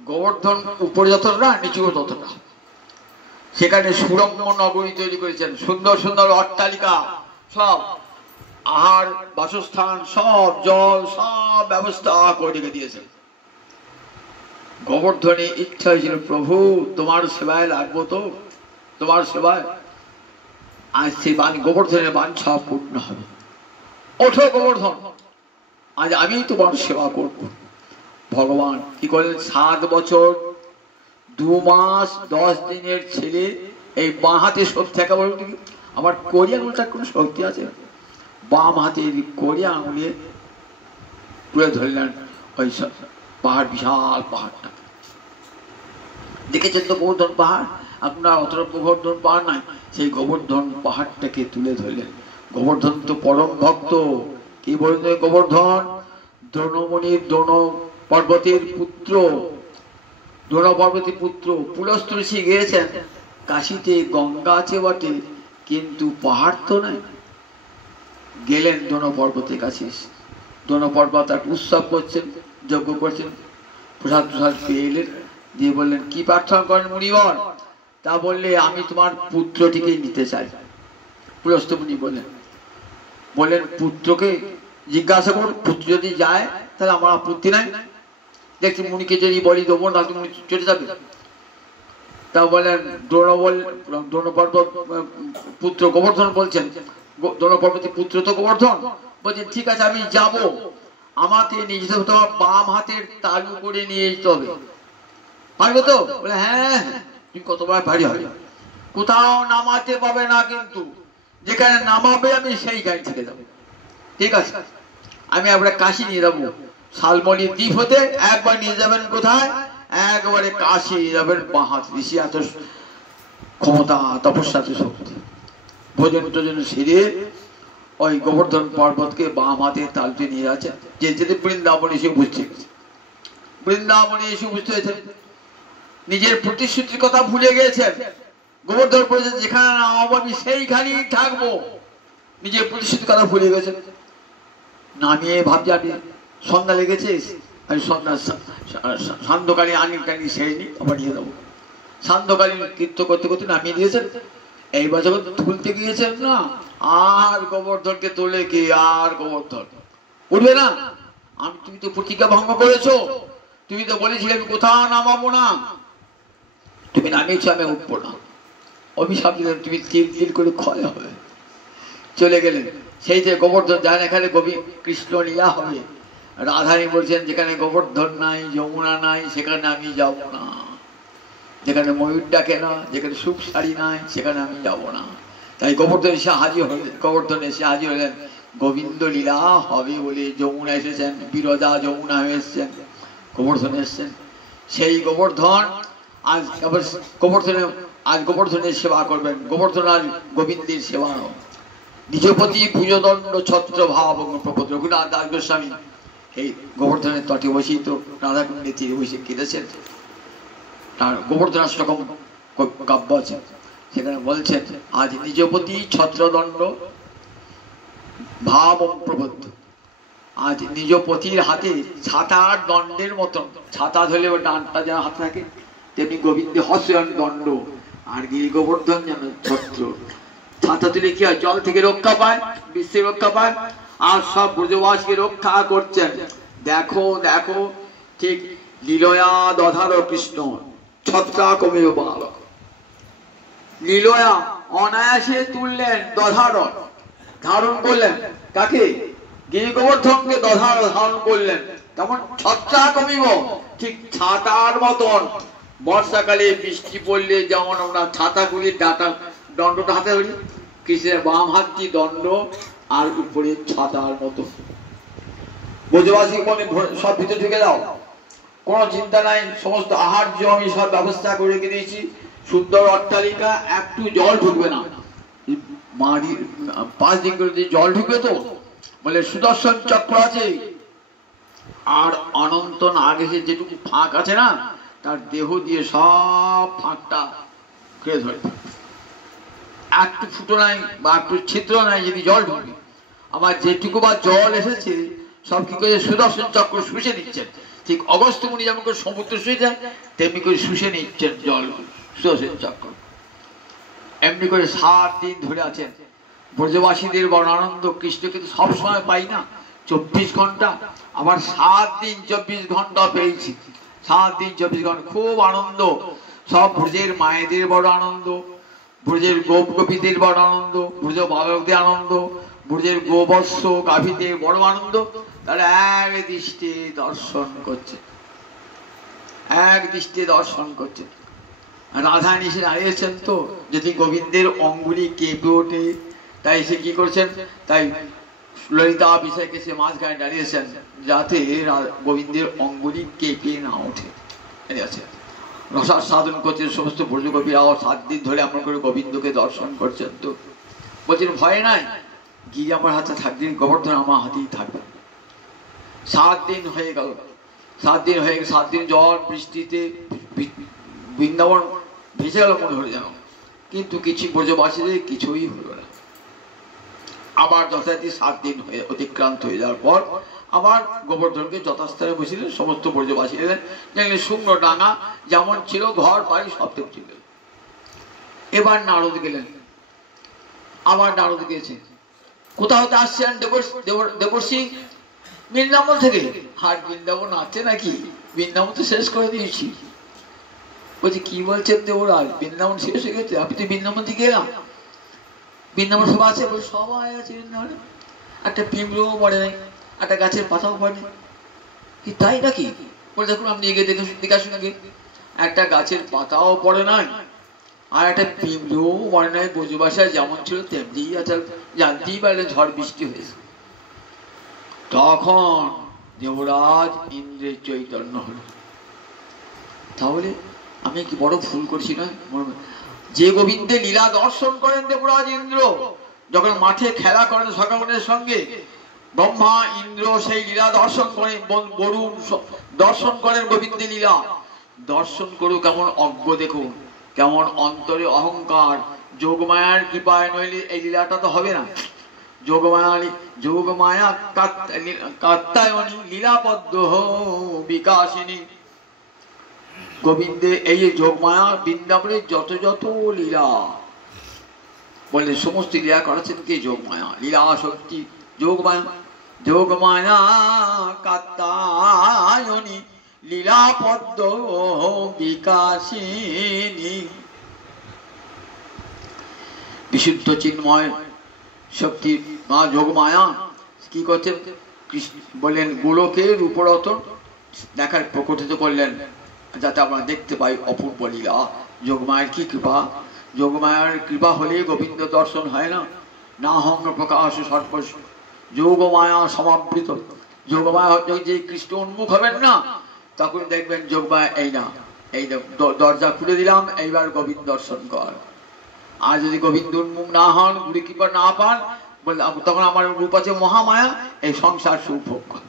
গোবর্ধন উপরে যতটা নিচু ততটা, সেখানে সুরম্য নগরী তৈরি করেছেন, সুন্দর সুন্দর অট্টালিকা, সব আহার বাসস্থান, সব জল, সব ব্যবস্থা করে রেখে দিয়েছেন। গোবর্ধনের ইচ্ছা হয়েছিল প্রভু তোমার সেবায় লাগবো, তো তোমার সেবায় আজ সেই গোবর্ধনের বাঞ্ছা পূর্ণ হবে। ওঠো গোবর্ধন, আজ আমি তোমার সেবা করব। ভগবান কি করলেন? 7 বছর 2 মাস 10 দিনের ছেলে, এই বাঁ হাতে শক্তি থাকা, বলুন আমার কড়ি আঙুলটার কোনো শক্তি আছে? বাম হাতে কড়ি আঙুলে তুলে ধরলেন ওই পাহাড়, বিশাল পাহাড়টা। দেখেছেন তো গোবর্ধন পাহাড়, আপনার অতটা গোবর্ধন পাহাড় নাই, সেই গোবর্ধন পাহাড়টাকে তুলে ধরলেন। গোবর্ধন তো পরম ভক্ত, কি বললেন? গোবর্ধন দ্রোণমণির, দ্রোণ পর্বতের পুত্র, দ্রোণ পর্বতের পুত্র। পুলস্ত্রসী গিয়েছেন, কাশীতে গঙ্গা আছে বটে, কিন্তু পাহাড় তো নাই। গেলেন দ্রোণ পর্বতের কাছে, দ্রোণ পর্বত একটা উৎসব করছেন, যজ্ঞ করছেন, প্রসাদ প্রসাদ পেয়ে এলেন, দিয়ে বললেন কি প্রার্থনা করেন মুনিবর? তা বললে আমি তোমার পুত্রটিকে নিতে চাই। পুলস্ত্য মুনি বললেন পুত্রকে জিজ্ঞাসা করুন, পুত্র যদি যায় তাহলে আমার আপত্তি নাই, দেখছি মুনিকে যদি বলি দেবো না, তুমি চলে যাবে। তা বলেন দ্রোণ পর্বত পুত্র গোবর্ধন বলছেন, দ্রোণ পর্বতের পুত্র তো গোবর্ধন বলছেন, ঠিক আছে আমি যাব, আমাকে নিয়ে যেতে হবে, তোমার বাম হাতের তালু করে নিয়ে যেতে হবে, পারবে তো? বলে হ্যাঁ। তুমি কতবার ভারী হবে, কোথাও নামাতে পাবে না, কিন্তু যেখানে নামাবে আমি সেই গাড়ি থেকে যাবো। ঠিক আছে, আমি একবারে কাশি নিয়ে যাবো, শালমণি দ্বীপ হতে একবার নিয়ে যাবেন কোথায়, একবারে কাশি নিয়ে যাবেন। বাহাত ঋষি এত ক্ষমতা, তপস্যা, শক্তি, ভোজন টোজন সেরে ওই গোবর্ধন পর্বতকে বাম হাতে তালতে নিয়ে যাচ্ছে। যেতে বৃন্দাবনে এসে বুঝতে গেছে, বৃন্দাবনে এসে বুঝতে হয়েছে নিজের প্রতিশ্রুতির কথা ভুলে গিয়েছেন। গোবর্ধন বলেছে যেখানে নামাবো আমি সেইখানেই থাকবো, নিজের প্রতিশ্রুতির কথা ভুলে গেছেন। নামিয়ে ভাবছি আমি সন্ধ্যা লেগেছে, আমি সন্ধ্যা সান্ধ্যকালীন আনিক টানি সেরে নি, আবার নিয়ে যাবো। সান্ধ্যকালীন কীর্ত করতে করতে নামিয়ে দিয়েছেন। এইবার যখন তুলতে গিয়েছেন না, আর গোবর্ধনকে তোলে কে? আর গোবর্ধন উঠবে না। তুমি তো প্রতিজ্ঞা ভঙ্গ করেছো, তুমি তো বলেছিলে আমি কোথাও নামাবো না, তুমি নামিয়েছো আমি উঠবো না, অভিশাপ দিলেন, তুমি তিল তিল করে ক্ষয় হবে। চলে গেলেন। সেই যে গোবর্ধন যান, এখানে কৃষ্ণ লীলা হবে। রাধানী বলছেন যেখানে গোবর্ধন নাই, যমুনা নাই, সেখানে আমি যাব না। যেখানে ময়ূর ডাকে না, যেখানে সুখ শাড়ি নাই, সেখানে আমি যাব না। তাই গোবর্ধন এসে হাজির হলেন, গোবর্ধন এসে হাজির হলেন। গোবিন্দ লীলা হবে বলে যমুনা এসেছেন, বিরজা যমুনা হয়ে এসছেন, গোবর্ধন এসছেন। সেই গোবর্ধন আজ গোবর্ধনের সেবা করবেন। গোবর্ধন আজ গোবিন্দের সেবা, নিজপতি ভুজদণ্ড ছত্র ভাব প্রপদ। রঘুনাথ দাস গোস্বামী এই গোবর্ধনের তটে বসেই তো রাধাকুণ্ডে তীরে বসে কেঁদেছেন। তার গোবর্ধনাষ্টকম কাব্য আছে, সেখানে বলছেন আজ নিজপতি ছত্রদণ্ড ভাব প্রবদ্ধ। আজ নিজপতির হাতে ছাতার দণ্ডের মতন, ছাতা ধরলে ও ডানটা যেন হাতে থাকে, তেমনি গোবিন্দে হস্যন দণ্ড, আর গিরি গোবর্ধন যেন ছত্র। ছাতা তুলে কি হয়, জল থেকে রক্ষা পায়, বিশ্বের রক্ষা পায়, আর সব ব্রজবাসীকে রক্ষা করছেন। দেখো দেখো, ঠিক লীলয়া দধার কৃষ্ণ ছত্রা কমেও বালক। লীলয়া অনায়াসে তুললেন, দধার ধারণ করলেন, কাকে? গিরি গোবর্ধনকে দধার ধারণ করলেন। তেমন ছত্রা কমিব, ঠিক ছাতার মতন। বর্ষাকালে বৃষ্টি পড়লে যেমন আমরা ছাতাগুলির ডাটা দণ্ডটা হাতে ধরি, কৃষ্ণের বাম হাতটি দণ্ড আর উপরে ছাতার মতো। ব্রজবাসী মনে সব ভিতরে ঢুকে দাও, কোনো চিন্তা নাই, সমস্ত আহার্য আমি সব ব্যবস্থা করে রেখে দিয়েছি, সুন্দর অট্টালিকা, একটু জল ঢুকবে না। মাটির 5 দিন করে জল ঢুকবে তো, বলে সুদর্শন চক্র আছে, আর অনন্ত নাগ এসে যেটুকু ফাঁক আছে না, তার দেহ দিয়ে সব ফাঁকটা কেড়ে ধরে, একটু ফুটো নাই বা একটু ছিদ্র নাই, যদি জল ঢুকে। আবার যেটুকু বা জল এসেছে সব কি করে সুদর্শন চক্র শুষে নিচ্ছেন। ঠিক অগস্ত্য মুনি যেমন করে সমুদ্র শুয়ে যায়, তেমনি করে শুষে নিচ্ছেন জল সুদর্শন চক্র। এমনি করে 7 দিন ধরে আছেন। ব্রজবাসীদের বড় আনন্দ, কৃষ্ণকে তো সবসময় পাই না, 24 ঘন্টা, আবার 7 দিন 24 ঘন্টা পেয়েছি। 7 দিন 24 ঘন্টা খুব আনন্দ। সব ব্রজের মায়েদের বড় আনন্দ, ব্রজের গোপ গোপীদের বড় আনন্দ, ব্রজ বালকদের আনন্দ, ব্রজের গোবৎস গাভীদের বড় আনন্দ। তারা এক দৃষ্টি দর্শন করছে, এক দৃষ্টি দর্শন করছে। রাধা নিশে দাঁড়িয়েছেন তো, যদি গোবিন্দের অঙ্গুলি কেঁপে ওঠে, তাই সে কি করছেন, তাই ললিতা বিষয়কে সে মাঝখানে দাঁড়িয়েছেন, যাতে গোবিন্দের অঙ্গুলি কেঁপে না ওঠে। রসার সাধন করছেন সমস্ত ব্রজগোপীরাও। 7 দিন ধরে এমন করে গোবিন্দকে দর্শন করছেন তো বলছেন ভয় নাই, গিয়ে আমার হাতে থাকবে, গোবর্ধন আমার হাতেই থাকবে। 7 দিন হয়ে গেল, 7 দিন হয়ে গেল, 7 দিন জল বৃষ্টিতে বৃন্দাবন ভেসে গেল মনে হলো যেন, কিন্তু কিছু ব্রজবাসীদের কিছুই হলো না। আবার যথারীতি 7 দিন হয়ে অতিক্রান্ত হয়ে যাওয়ার পর আবার গোবর্ধনকে যথাস্থানে বসিলেন। সমস্ত ব্রজবাসী এলেন, দেখলেন শূন্য ডাঙা যেমন ছিল, ঘর বাড়ি সব ছিল। এবার নারদ গেলেন, আবার নারদ গিয়েছেন। কোথা হতে আসছেন? দেবর্ষি বৃন্দাবন থেকে। আর বৃন্দাবন আছে নাকি, বৃন্দাবন তো শেষ করে দিয়েছি। বলছি কি বলছেন দেবরাজ, বৃন্দাবন শেষ হয়ে গেছে? আমি তো বৃন্দাবন থেকে এলাম। বৃন্দাবন সব আছে? বলে সবাই আছে বৃন্দাবনে। একটা পিঁপড়েও পড়ে নাই, একটা গাছের পাতাও পড়ে নাই। কি তাই নাকি? বলে দেখুন আপনি এগিয়ে দেখে শুনে গিয়ে, একটা গাছের পাতাও পড়ে নাই আর একটা পিঁপড়েও পড়ে নাই। ব্রজবাসায় যেমন ছিল তেমনি আছে, জানতেই পারলে ঝড় বৃষ্টি হয়েছে। তখন দেবরাজ ইন্দ্রের চৈতন্য হল। তাহলে আমি কি বড় ভুল করছি না? যে গোবিন্দে লীলা দর্শন করেন দেবরাজ ইন্দ্র, যখন মাঠে খেলা করেন সকালের সঙ্গে, ব্রহ্মা ইন্দ্র সেই লীলা দর্শন করেন, বরুণ দর্শন করেন গোবিন্দে লীলা। দর্শন করুক, কেমন অজ্ঞ দেখুন, কেমন অন্তরে অহংকার। যোগমায়ার কৃপায় নইলে এই লীলাটা তো হবে না। যোগমায়া কাত্তায়নী লীলাপদ্ম বিকাশিনী। গোবিন্দে এই যে যোগমায়া বৃন্দাবনের যত যত লীলা বলে, সমস্ত লীলা করাচ্ছেন কে? যোগমায়া। লীলা শক্তি যোগমায়া। যোগমায়া কাত্তায়নী লীলাপদ্ম বিকাশিনী। বিশুদ্ধ চিন্ময় শক্তি মা যোগমায়া কি করছেন? বললেন গোলকের রূপরতন দেখার প্রকটিত করলেন, যাতে আমরা দেখতে পাই অপূর্ব লীলা। যোগমায়ের কি কৃপা! যোগমায়ার কৃপা হলে গোবিন্দ দর্শন হয় না। না হং প্রকাশ সর্ব যোগমায়া সমাবৃত। যোগমায়া যে কৃষ্ণ উন্মুখ হবেন না, তখন দেখবেন যোগমায়া এই না, এই দরজা খুলে দিলাম, এইবার গোবিন্দ দর্শন কর। আর যদি গোবিন্দ উন্মুখ না হন, গুরু কৃপা না পান, বলে তখন আমার রূপ আছে মহামায়া, এই সংসার সুভোগ কর,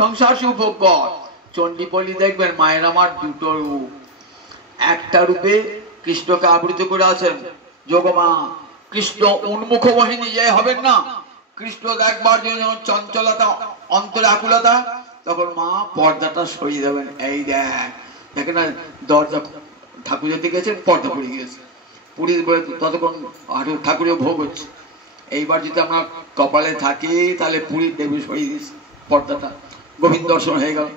সংসার সুভোগ কর। চণ্ডীপল্লী দেখবেন মায়ের আমার দুটো রূপ। একটা রূপে কৃষ্ণকে আবৃত করে আছেন যোগমা। কৃষ্ণ উন্মুখ মোহিনী যে হবেন না, কৃষ্ণ দেখবার জন্য চঞ্চলতা, অন্তরে আকুলতা, তখন মা পর্দাটা সরিয়ে দেবেন। এই দেখেন না, দরজা ঠাকুর যেতে গেছেন, পর্দা পড়ে গিয়েছে, পুরীর বলে ততক্ষণ ঠাকুরের ভোগ হচ্ছে। এইবার যদি আমরা কপালে থাকি, তাহলে পুরীর দেবী সরিয়ে দিয়েছে পর্দাটা, গোবিন্দ দর্শন হয়ে গেল।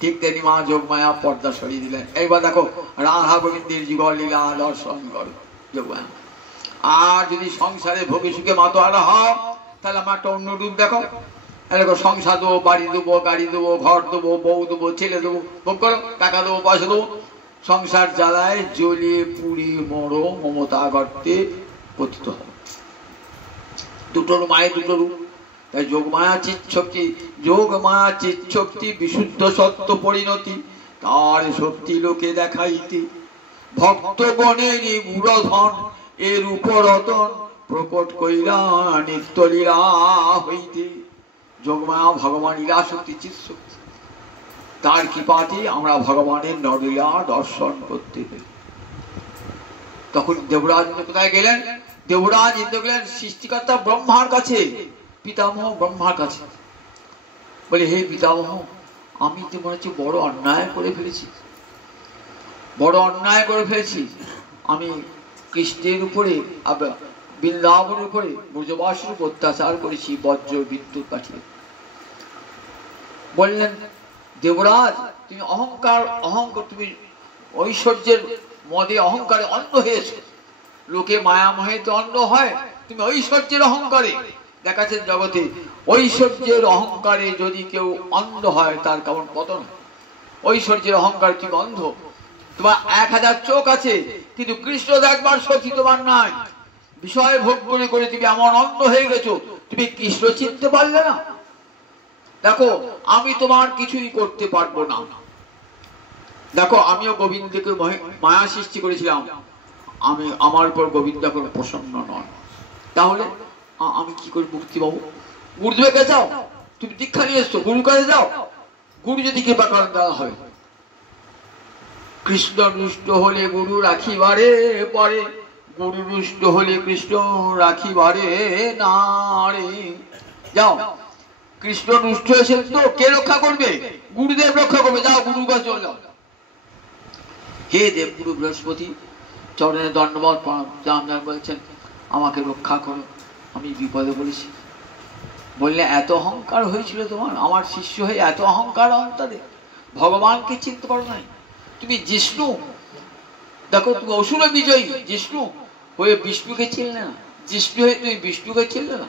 ঠিক তেমনি মা যোগমায়া পর্দা সরিয়ে দিলেন। এইবার দেখো রাধা গোবিন্দের যুগল লীলা দর্শন করো যোগমায়া। আর যদি সংসারে ভোগে সুখে মাতোয়ারা হও, তাহলে আমার একটা অন্য রূপ দেখো। দেখো সংসার দেবো, বাড়ি দেবো, গাড়ি দেবো, ঘর দেবো, বউ দেবো, ছেলে দেবো, ভোগ করো, টাকা দেবো, পয়সা দেবো। সংসার জ্বালায় জ্বলিয়ে পুড়ি মরো, মমতা গর্তে পতিত হবে। দুটোর মায়ের দুটো রূপ। তাই যোগমায়া চিৎশক্তি, যোগমায়া চিৎশক্তি বিশুদ্ধ সত্য পরিণতি, তার শক্তি লোকে দেখাইতে। ভক্তগণের গুরধন এর উপরতন প্রকট কইরা নিত্য লীলা হইতে। যোগমায়া ভগবান লীলা শক্তি, চিৎশক্তি, তার কৃপাতে আমরা ভগবানের নরলীলা দর্শন করতে পারি। তখন দেবরাজ কোথায় গেলেন? দেবরাজ ইন্দ্র গেলেন সৃষ্টিকর্তা ব্রহ্মার কাছে, পিতামহ ব্রহ্মার কাছে। বলে হে পিতামহ, আমি তো মনে হচ্ছে বড় অন্যায় করে ফেলেছি, বড় অন্যায় করে ফেলেছি। আমি কৃষ্ণের উপরে, বৃন্দাবনের উপরে, ব্রজবাসীর উপর অত্যাচার করেছি, বজ্র বিদ্যুৎ পাঠিয়ে। বললেন দেবরাজ, তুমি অহংকার, তুমি ঐশ্বর্যের মদে অহংকারে অন্ধ হয়েছে। লোকে মায়ামহে তো অন্ধ হয়, তুমি ঐশ্বর্যের অহংকারে দেখাচ্ছেন জগতে। ঐশ্বর্যের অহংকারে যদি কেউ অন্ধ হয়, তার কেমন পতন। ঐশ্বর্যের অহংকারে তুমি অন্ধ। তোমার 1000 চোখ আছে, কিন্তু কৃষ্ণ দেখবার শক্তি তোমার নাই। বিষয় ভোগ করে করে তুমি এমন অন্ধ হয়ে গেছো, তুমি কৃষ্ণ চিনতে পারলে না। দেখো আমি তোমার কিছুই করতে পারবো না। দেখো আমিও গোবিন্দকে মায়া সৃষ্টি করেছিলাম, আমার উপর গোবিন্দ এখন প্রসন্ন নয়। তাহলে আমি কি করে মুক্তি পাবো? গুরুদেবের কাছে যাও, তুমি দীক্ষা নিয়ে এসছো, গুরুর কাছে যাও, গুরু যদি কৃপা করেন দেওয়া হয়। কৃষ্ণ রুষ্ট হলে গুরু রাখিবারে পরে, গুরু রুষ্ট হলে কৃষ্ণ রাখিবারে না রে। যাও, কৃষ্ণ রুষ্ট হয়েছে তো কে রক্ষা করবে? গুরুদেব রক্ষা করবে। যাও গুরুর কাছে চলে যাও। হে দেবগুরু বৃহস্পতি, চরণে দণ্ডবত প্রণাম। বলছেন আমাকে রক্ষা করো, আমি বিপদে পড়েছি। বললে এত অহংকার হয়েছিল তোমার, আমার শিষ্য হয়ে এত অহংকার অন্তরে, ভগবানকে চিনতে পারো নাই? তুমি জিষ্ণু, দেখো তুমি অসুর বিজয়ী জিষ্ণু হয়ে বিষ্ণুকে চিনলে না, জিষ্ণু হয়ে তুমি বিষ্ণুকে চিনলে না।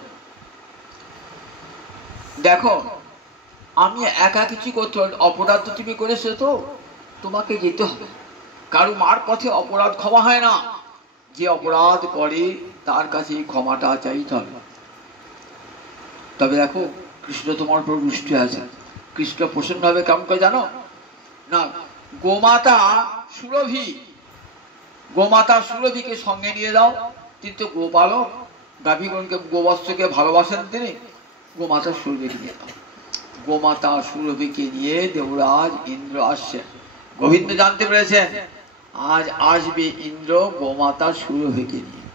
দেখো আমি একা কিছু করতে পারি, অপরাধ তো তুমি করেছো, তো তোমাকে যেতে হবে। কারো মার পথে অপরাধ ক্ষমা হয় না, যে অপরাধ করে তার কাছে ক্ষমাটা চাইতে হবে। তবে দেখো কৃষ্ণ তোমার উপর রুষ্ট আছে। কৃষ্ণ প্রসন্ন হবে কেমন করে জানো না? গোমাতা সুরভি, গোমাতা সুরভিকে সঙ্গে নিয়ে দাও। তিনি তো গোপালক, গাভীগণকে গোবৎসকে ভালোবাসেন তিনি। গোমাতা সুরভিকে নিয়ে দাও। গোমাতা সুরভিকে নিয়ে দেবরাজ ইন্দ্র আসছেন। গোবিন্দ জানতে পেরেছেন আজ আসবে ইন্দ্র গোমাতা সুরভিকে নিয়ে।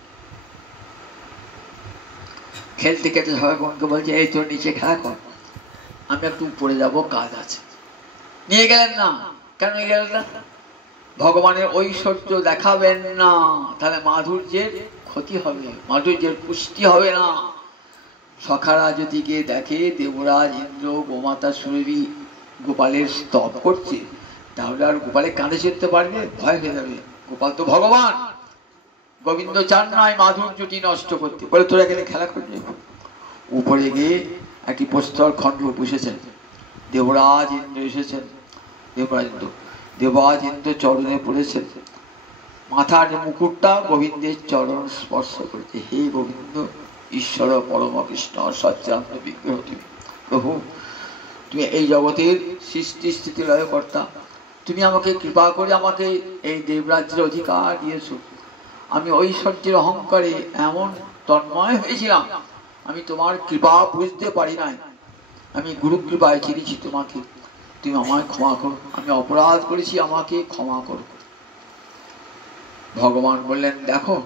খেলতে খেলতে সবাইকে বলছে এই তোর নিচে খেলা কর, আমি একটু উপরে যাব, কাজ আছে। নিয়ে গেলেন না। কেন নিয়ে গেলেন না? ভগবানের ঐশ্বর্য দেখাবেন না, তাহলে মাধুর্যের ক্ষতি হবে, মাধুর্যের পুষ্টি হবে না। সখারা যদি গিয়ে দেখে দেবরাজ ইন্দ্র গোমাতা সুরভি গোপালের স্তব করছে, তাহলে আর গোপালে কাঁধে চেপতে পারবে? ভয় হয়ে যাবে। গোপাল তো ভগবান, গোবিন্দ চান নাই মাধুর্যটি নষ্ট করতে, বলে তোরা এখানে খেলা করবে। উপরে গিয়ে একটি প্রস্তর খণ্ড বসেছেন, দেবরাজ ইন্দ্র এসেছেন। দেবরাজ ইন্দ্র চরণে পড়েছেন, মাথার মুকুটটা গোবিন্দের চরণ স্পর্শ করেছে। হে গোবিন্দ, ঈশ্বর পরম কৃষ্ণ সচ্চিদানন্দ বিগ্রহ তুমি। প্রভু তুমি এই জগতের সৃষ্টি স্থিতি লয় কর্তা, তুমি আমাকে কৃপা করে আমাকে এই দেবরাজ্যের অধিকার দিয়েছো। আমি ঐশ্বর্যের অহংকারে এমন তন্ময় হয়েছিলাম, আমি তোমার কৃপা বুঝতে পারি নাই। আমি গুরু কৃপায় চিনেছি তোমাকে, তুমি আমায় ক্ষমা করো, আমি অপরাধ করেছি, আমাকে ক্ষমা করো। ভগবান বললেন দেখো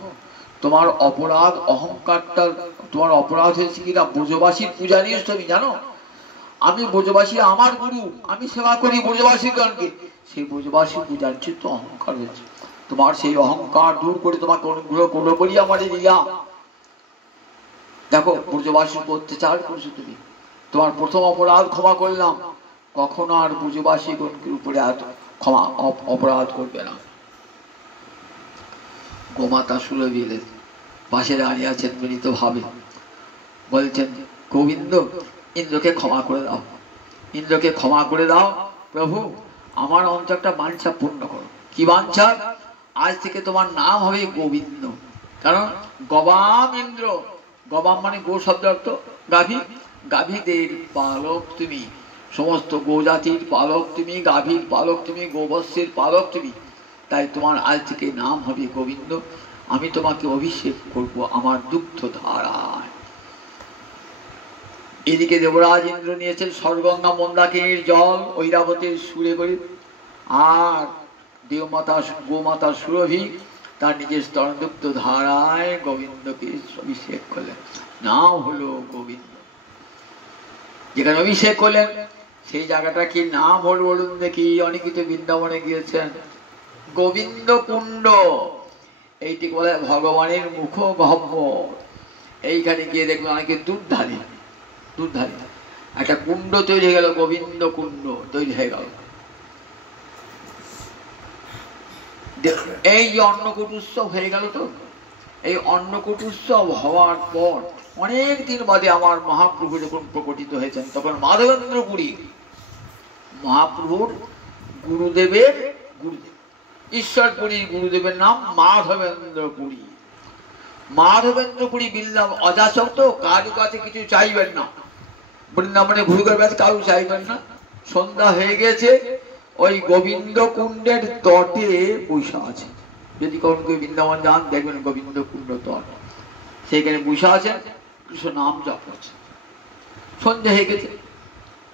তোমার অপরাধ অহংকারটা, তোমার অপরাধ হয়েছে কিনা ব্রজবাসীর পূজা নিয়ে তুমি জানো। আমি ব্রজবাসী আমার গুরু, আমি সেবা করি ব্রজবাসীগণকে, সেই ব্রজবাসী পূজার চিত্ত অহংকার হয়েছে। তোমার সেই অহংকার দূর করে তোমাকে অনুগ্রহ করবো বলি আমাদের লীলা। দেখো ব্রজবাসীর উপর অত্যাচার করেছো তুমি, তোমার প্রথম অপরাধ ক্ষমা করলাম, কখনো আর ব্রজবাসীগণের উপরে ক্ষমা অপরাধ করবে না। গোমাতা সুরভি পাশে দাঁড়িয়ে আছেন বিনীত ভাবে, বলছেন গোবিন্দ ইন্দ্রকে ক্ষমা করে দাও, ইন্দ্রকে ক্ষমা করে দাও। প্রভু আমার অন্তরটা বাঞ্ছা পূর্ণ করো। কি বাঞ্ছা? আজ থেকে তোমার নাম হবে গোবিন্দ। কারণ গবাম ইন্দ্র, গবাম মানে গো শব্দ অর্থ গাভী, গাভীদের পালক তুমি, সমস্ত গোজাতির পালক তুমি, গাভীর পালক তুমি, গোবৎসের পালক তুমি, তাই তোমার আজ থেকে নাম হবে গোবিন্দ। আমি তোমাকে অভিষেক করব আমার দুগ্ধ ধারায়। এদিকে দেবরাজ ইন্দ্র নিয়েছেন স্বর্গঙ্গা মন্দাকিনীর জল ঐরাবতের সুরে করে, আর দেবমাতা গোমাতা সুরভি তার নিজের স্তনদুগ্ধ ধারায় গোবিন্দকে অভিষেক করলেন। নাম হলো গোবিন্দ। যেখানে অভিষেক করলেন সেই জায়গাটা কি নাম হল বলুন দেখি? অনেকে তো বৃন্দাবনে গিয়েছেন, গোবিন্দ কুণ্ড, এইটি বলে ভগবানের মুখ গহ্বর। এইখানে গিয়ে দেখবেন অনেকে দুধধারী, দুধধারী একটা কুণ্ড তৈরি হয়ে গেল, গোবিন্দ কুণ্ড তৈরি হয়ে গেল। এই যে অন্নকূট উৎসব হয়ে গেল, তো এই অন্নকূট উৎসব হওয়ার পর অনেক দিন বাদে আমার মহাপ্রভু যখন প্রকটিত হয়েছেন, তখন মাধবেন্দ্র পুরী মহাপ্রভুর গুরুদেবের গুরুদেব, ঈশ্বরপুরীর গুরুদেবের নাম মাধবেন্দ্র পুরী। মাধবেন্দ্র পুরী বৃন্দাবন অযাচক, তো কারো কাছে কিছু চাইবেন না, বৃন্দাবনে ঘুরে কাছে কারো চাইবেন না। সন্ধ্যা হয়ে গেছে, ওই গোবিন্দ কুণ্ডের তটে বৈশা আছে। যদি কখনো বৃন্দাবন যান দেখবেন গোবিন্দ কুণ্ড তট, সেইখানে বৈশা আছেন, কৃষ্ণ নাম জপ করছে। সন্ধ্যা হয়ে গেছে,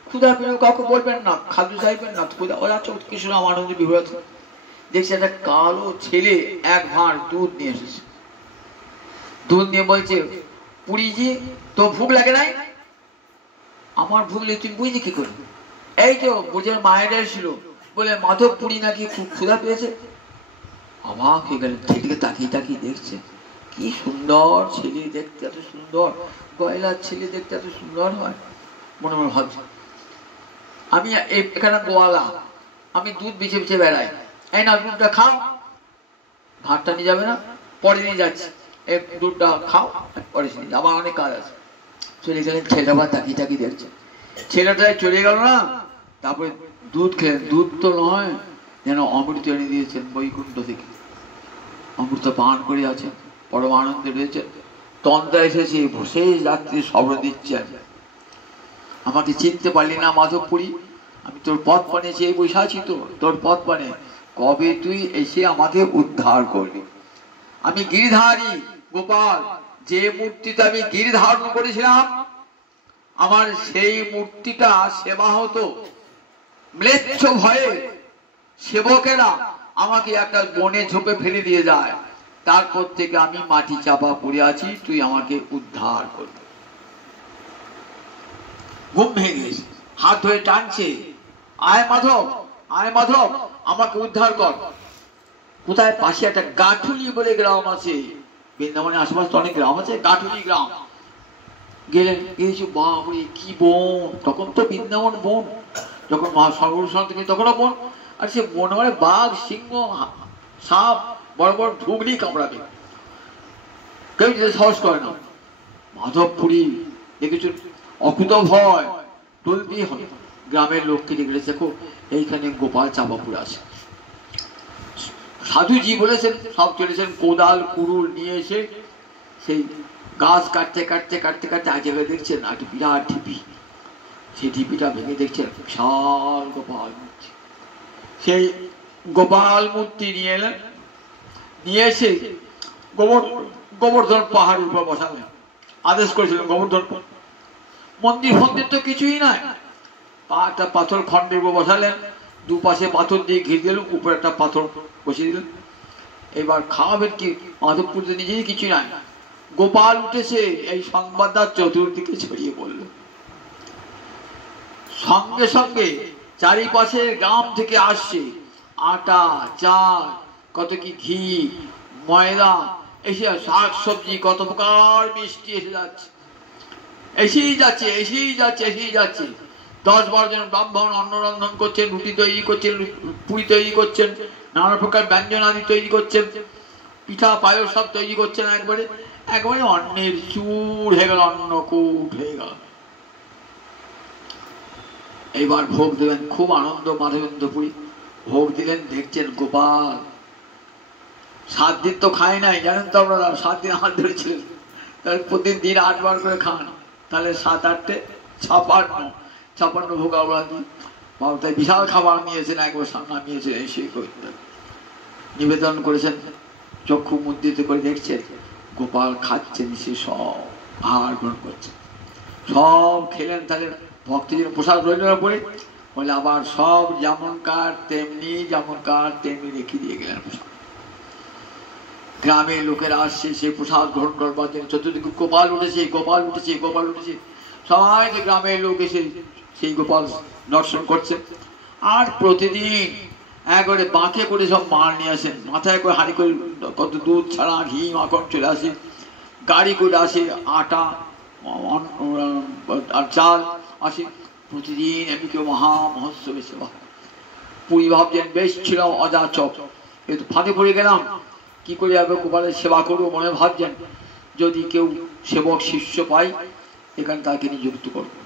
ক্ষুধা পেলেও কাউকে বলবেন না, খাদ্য চাইবেন না, ক্ষুধা অযাচক কৃষ্ণ নাম আনন্দ বিভ্রাত। দেখছি একটা কালো ছেলে এক ভাঁড় দুধ নিয়ে এসেছে, দুধ নিয়ে বলছে পুরীজি তো ভুক লাগে নাই? আমার ভুক লেগে তুই বুঝলি কি করে? এই তো বুঝে মায়েরা ছিল বলে মাধব পুরী নাকি খুব ক্ষুধা পেয়েছে। অবাক হয়ে গেলেন, ছেলেকে তাকিয়ে তাকিয়ে দেখছে, কি সুন্দর ছেলে দেখতে, এত সুন্দর গয়লার ছেলে দেখতে এত সুন্দর হয়। মনে মনে ভাবছে আমি এখানে গোয়ালা, আমি দুধ বিছে বিছে বেড়াই, এই না দুধটা খাও, ভাতটা নিয়ে যাবে না, পরে নিয়ে যাচ্ছি, এই দুধটা খাও, পরে নিয়ে আবার অনেক কাজ আছে। চলে গেলেন, ছেলেটা আবার তাকিয়ে তাকিয়ে দেখছে, ছেলেটাই চলে গেল না, তারপরে দুধ খেলেন, দুধ তো নয়, যেন অমৃত এনে দিয়েছেন বৈকুণ্ঠ থেকে, অমৃত পান করে আছেন, পরম আনন্দে রয়েছে। তন্দ্রা এসেছে, বসে রাত্রি স্বপ্ন দিচ্ছেন, আমাকে চিনতে পারলি না মাধবপুরী, আমি তোর পথ পানে চেয়ে বসে আছি, তো তোর পথ পানে কবে তুই এসে আমাকে উদ্ধার করবি? আমি গিরিধারী গোপাল, যে মূর্তিটা আমি গিরি ধারণ করেছিলাম, আমার সেই মূর্তিটা সেবা হতো, ম্লেচ্ছ ভয়ে সেবকেরা আমাকে একটা বনে ঝোপে ফেলে দিয়ে যায়, তারপর থেকে আমি মাটি চাপা পড়ে আছি, তুই আমাকে উদ্ধার করবি। ঘুম ভেঙে গেছে, হাত ধরে টানছে, আয় মাধব, আয় মাধব, আমাকে উদ্ধার কর। কোথায়? পাশে একটা গাঠুলি বলে গ্রাম আছে, বৃন্দাবনের আশেপাশে অনেক গ্রাম আছে, গাঠুলি গ্রাম গেলেন, গিয়েছি, বাবরে কি বন, তখন তো বৃন্দাবন বন, যখন সর্বসন্ত তখনও বন, আর সে বন মানে বাঘ, সিংহ, সাপ, বড় বড় ঢুকলি কামড়াবে, কেউ যেতে সাহস করে না। মাধবপুরী দেখেছ, অকুত ভয়, টলতেই হবে। গ্রামের লোককে ডেকে দেখো, এইখানে গোপাল চাপাপুর আছে। সাধুজি বলেছেন, সব চলেছেন, কোদাল কুড়ুল নিয়ে এসে সেই গাছ কাটতে কাটতে কাটতে কাটতে আজকে দেখছেন একটা বিরাট ঢিপি, সেই ঢিপিটা ভেঙে দেখছেন বিশাল গোপাল মূর্তি। সেই গোপাল মূর্তি নিয়ে এলেন, নিয়ে এসে গোবর্ধন পাহাড়ের উপর বসালেন, আদেশ করেছিলেন গোবর্ধন। মন্দির ফন্দির তো কিছুই নাই, একটা পাথর খন্ডের উপর বসালেন, দুপাশে পাথর দিয়ে ঘিরে দিলেন, উপরে একটা পাথর বসিয়ে দিলেন। এবার খাওয়াবেন কি? মাধবপুরীতে নিজেই কিছু নাই, গোপাল উঠেছে, এই সংবাদটা চতুর্দিকে ছড়িয়ে পড়ল। সঙ্গে সঙ্গে চারিপাশের গ্রাম থেকে আসছে আটা, চাল, কত কি ঘি, ময়দা, এসে শাক সবজি, কত প্রকার মিষ্টি এসে যাচ্ছে, এসেই যাচ্ছে, এসেই যাচ্ছে, এসেই যাচ্ছে। 10-12 জন ব্রাহ্মণ অন্ন রন্ধন করছেন, রুটি তৈরি করছেন, পুরি তৈরি করছেন, নানা প্রকার ব্যঞ্জন আদি তৈরি করছেন, পিঠা পায়স সব তৈরি করছেন, একবারে একবারে অন্নের চুর হয়ে গেল, অন্নকূট হয়ে গেল। এইবার ভোগ দেবেন, খুব আনন্দ। মাধবেন্দ্রপুরী ভোগ দিলেন, দেখছেন গোপাল 7 দিন তো খায় নাই, জানেন তো আপনারা, 7 দিন হাত ধরেছিলেন, তাহলে প্রতিদিন 8 বার করে খান, তাহলে 7-8 56 ভোগ আমরা দিই। তাই বিশাল খাবার নিয়েছেন, একবার নামিয়েছেন, এসে নিবেদন করেছেন, চক্ষু মুদ্রিত করে দেখছেন গোপাল খাচ্ছেন, সে সব আহার গ্রহণ করছে, সব খেলেন। তাহলে ভক্তজন প্রসাদ রইল না পড়ে, বলে আবার সব যেমনকার তেমনি, যেমনকার তেমনি রেখে দিয়ে গেলেন প্রসাদ। গ্রামের লোকেরা আসছে সেই প্রসাদ গ্রহণ করবার জন্য, চতুর্দিকে গোপাল উঠেছে, গোপাল উঠেছে, গোপাল উঠেছে, সবাই গ্রামের লোক এসে সেই গোপাল দর্শন করছে। আর প্রতিদিন একবারে বাঁকে করে সব মাল নিয়ে আসেন, মাথায় করে হাঁড়ি করে কত দুধ ছাড়া ঘি মাখন চলে আসে, গাড়ি করে আসে আটা আর চাল আসে, প্রতিদিন এমনি মহা মহোৎসবে সেবা। পুরী ভাবছেন বেশ ছিল অযাচক, একটু ফাঁদে পড়ে গেলাম, কি করে যাবে গোপালের সেবা করবো, মনে ভাবছেন যদি কেউ সেবক শিষ্য পাই এখানে তাকে নিযুক্ত করবো।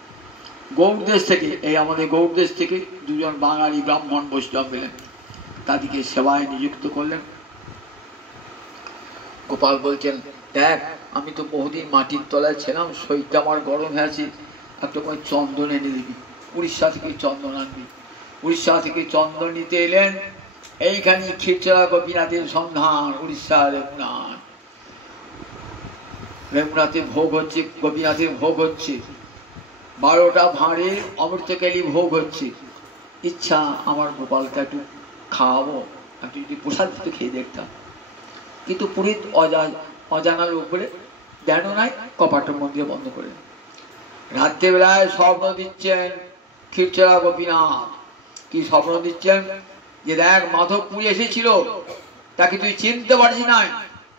গৌড়দেশ থেকে, এই আমাদের গৌড়দেশ থেকে 2 জন বাঙালি ব্রাহ্মণ বৈষ্ণব পেলেন, তাদেরকে সেবায় নিযুক্ত করলেন। গোপাল বলছেন, দেখ আমি তো বহুদিন মাটির তলায় ছিলাম, শরীরটা আমার গরম হয়ে আছে, একটা করে চন্দন এনে দিবি, উড়িষ্যা থেকে চন্দন আনবি। উড়িষ্যা থেকে চন্দন নিতে এলেন, এইখানে ক্ষীরচোরা গোপীনাথের সন্ধান, উড়িষ্যা রেমুনাথ, রেমুনাথে ভোগ হচ্ছে, গোপীনাথের ভোগ হচ্ছে, 12টা ভাঁড়ে অমৃতকালী ভোগ হচ্ছে। ইচ্ছা আমার গোপালকে একটু খাওয়াবো, একটু যদি প্রসাদ দিতে খেয়ে দেখতাম, কিন্তু পুরীত অজানা লোক বলে জানো নাই, কপাটটা মন্দিরে বন্ধ করে। রাত্রেবেলায় স্বপ্ন দিচ্ছেন ক্ষীরচোরা গোপীনাথ, কি স্বপ্ন দিচ্ছেন, যে দেখ মাধবপুরী এসেছিল, তাকে তুই চিনতে পারছিস নাই,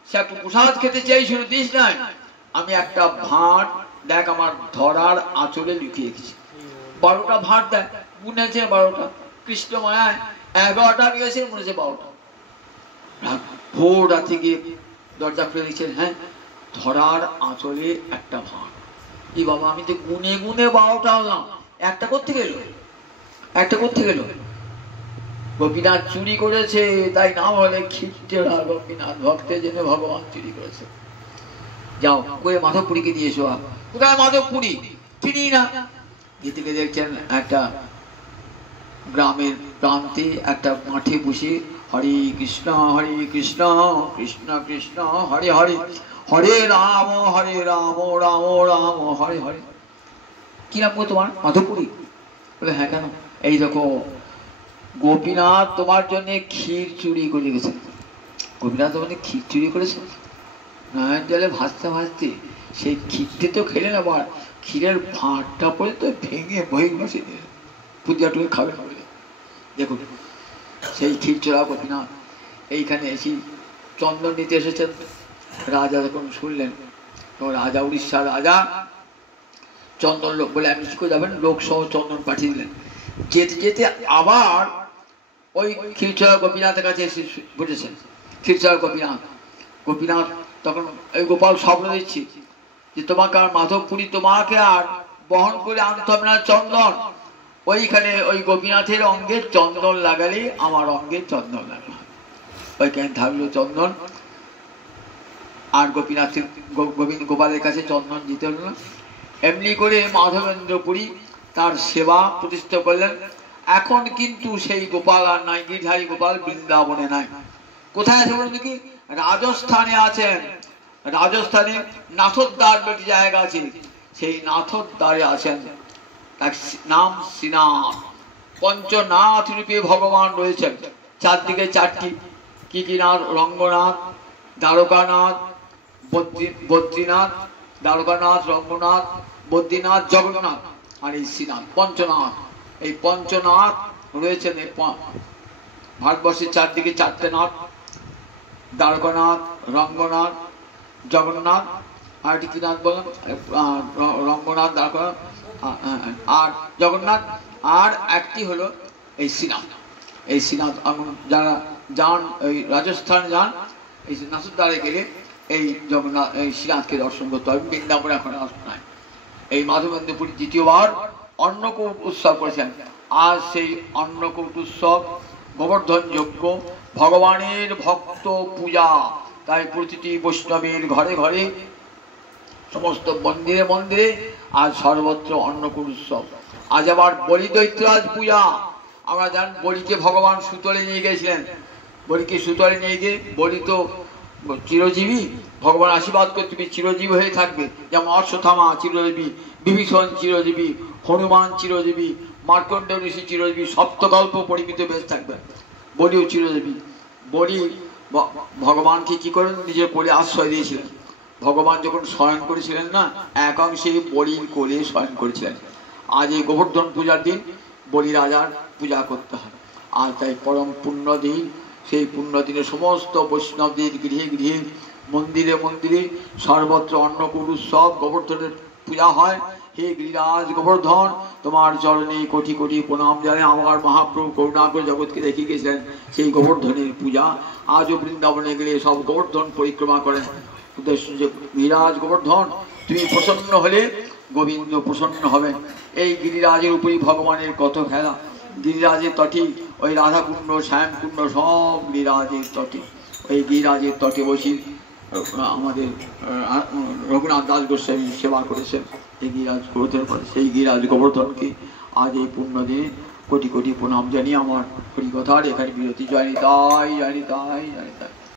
সে একটু প্রসাদ খেতে চাইছিল, দিস নাই, আমি একটা ভাঁড় দেখ আমার ধরার আঁচলে লুকিয়ে রেখেছি। 12টা ভাঁড় দেখ, গুনেছে 12টা, কৃষ্ণ মায়ায় 11টা গেছে, মনে হচ্ছে 12টা। ভোর রাতে গিয়ে দরজা খুলে দিচ্ছেন, হ্যাঁ ধরার আঁচলে একটা ভাঁড়। ই বাবা, আমি তো গুনে গুনে 12টা হলাম, একটা করতে গেল, একটা করতে গেল। গোপীনাথ চুরি করেছে, তাই নাম হলে খিট্টেরা গোপীনাথ, ভক্তের জন্য ভগবান চুরি করেছে। যাও কয়ে মাধবপুরীকে দিয়ে এসো। কোথায় মাধবপুরী? তিনি না। গীতিকে দেখছেন একটা গ্রামের প্রান্তে একটা মাঠে বসে হরে কৃষ্ণ কৃষ্ণ কৃষ্ণ হরে হরে, হরে রাম রাম রাম হরে হরে। কি নাম গো তোমার? মাধবপুরী। বলে হ্যাঁ কেন? এই দেখো গোপীনাথ তোমার জন্য ক্ষীর চুরি করে গেছে। গোপীনাথ তোমার ক্ষীর চুরি করেছে? নয়ন জলে ভাসতে ভাসতে সেই ক্ষীরটি তো খেলে না, আবার ক্ষীরের ভাঁড়টা পরে তো ভেঙে বই বসে দিয়ে পূজা টুকে খাবে না বলে। দেখুন সেই ক্ষীর চোরা গোপীনাথ এইখানে এসে চন্দন নিতে এসেছেন। রাজা যখন শুনলেন, তখন রাজা, উড়িষ্যার রাজা, চন্দন লোক বলে আপনি কি করে যাবেন, লোক সহ চন্দন পাঠিয়ে দিলেন। যেতে যেতে আবার ওই ক্ষীরচোরা গোপীনাথের কাছে এসে বসেছেন। ক্ষীরচোরা গোপীনাথ, গোপীনাথ তখন ওই গোপাল স্বপ্ন দিচ্ছি যে তোমাকে আর মাধবপুরী তোমাকে আর বহন করে আনতে হবে না চন্দন, ওইখানে ওই গোপীনাথের অঙ্গে চন্দন লাগালে আমার অঙ্গে চন্দন লাগলো। ওইখানে থাকলো চন্দন, আর গোপীনাথের গোপালের কাছে চন্দন দিতে হলো না। এমনি করে মাধবেন্দ্রপুরী তার সেবা প্রতিষ্ঠা করলেন। এখন কিন্তু সেই গোপাল আর নাই, গিরধারী গোপাল বৃন্দাবনে নাই। কোথায় আছে বলুন দেখি? রাজস্থানে আছেন। রাজস্থানে নাথদ্বার একটি জায়গা আছে, সেই নাথদ্বারে আছেন। তার নাম শ্রীনাথ। পঞ্চনাথ রূপে ভগবান রয়েছেন। চারদিকে চারটি কি কি নাথ? রঙ্গনাথ, দ্বারকানাথ, বদ্রীনাথ, দ্বারকানাথ, রঙ্গনাথ, বদ্রীনাথ, জগন্নাথ, আর এই শ্রীনাথ, পঞ্চনাথ। এই পঞ্চনাথ রয়েছেন এই ভারতবর্ষের চারদিকে চারটে নাথ, দ্বারকানাথ, রঙ্গনাথ, জগন্নাথ, আর কি নাথ বললাম? রঙ্গনাথ, দ্বারকানাথ আর জগন্নাথ, আর একটি হলো এই শ্রীনাথ। এই শ্রীনাথ যারা যান, ওই রাজস্থান যান, এই নাথদ্বারে গেলে এই জগন্নাথ, এই শ্রীনাথকে দর্শন করতে হবে। বৃন্দাবনে এখন নাই। এই মাধবেন্দ্রপুরী দ্বিতীয়বার অন্নকূট উৎসব করেছেন। আজ সেই অন্নকূট উৎসব গোবর্ধন যজ্ঞ, ভগবানের ভক্ত পূজা। তাই প্রতিটি বৈষ্ণবের ঘরে ঘরে, সমস্ত মন্দিরে মন্দিরে আজ সর্বত্র অন্নকূট উৎসব। আজ আবার বলি দৈত্যরাজ পূজা। আমরা জান বলিকে ভগবান সুতলে নিয়ে গেছিলেন। বলিকে সুতলে নিয়ে গিয়ে, বলি তো চিরজীবী, ভগবান আশীর্বাদ করে তুমি চিরজীবী হয়ে থাকবে। যেমন অশ্বত্থামা চিরজীবী, বিভীষণ চিরজীবী, হনুমান চিরজীবী, মার্কণ্ড ঋষি চিরজীবী, সপ্তকল্প পরিমিত বেঁচে থাকবে। বলিও চিরজীবী। বলি ভগবানকে কি করে নিজের কোলে আশ্রয় দিয়েছিলেন। ভগবান যখন শয়ন করেছিলেন না, এক অংশে বলির কোলে শয়ন করেছিলেন। আজ এই গোবর্ধন পূজার দিন বলি রাজার পূজা করতে হয়। আর তাই পরম পুণ্য দিন। সেই পুণ্য দিনে সমস্ত বৈষ্ণবদের গৃহে গৃহে, মন্দিরে মন্দিরে সর্বত্র অন্নকূট উৎসব, গোবর্ধনের পূজা হয়। হে গিরিরাজ গোবর্ধন, তোমার চরণে কোটি কোটি প্রণাম জানাই। আমার মহাপ্রভু করুণা করে জগৎকে দেখিয়ে গেছিলেন সেই গোবর্ধনের পূজা। আজও বৃন্দাবনে গেলে সব গোবর্ধন পরিক্রমা করেন। উদ্দেশ্য যে গিরিরাজ গোবর্ধন তুমি প্রসন্ন হলে গোবিন্দ প্রসন্ন হবেন। এই গিরিরাজের উপরই ভগবানের কত খেলা। গিরিরাজের তটে ওই রাধাকুণ্ড, শ্যামকুণ্ড সব গিরিরাজের তটে। ওই গিরিরাজের তটে বসি আমাদের রঘুনাথ দাস গোস্বামী সেবা করেছেন এই গিরিরাজ গোবর্ধন। সেই গিরিরাজ গোবর্ধনকে আজ এই পুণ্য দিনে কোটি কোটি প্রণাম জানিয়ে আমার হরিকথার এখানে বিরতি। জয় নিতাই, জয় নিতাই, জয় নিতাই।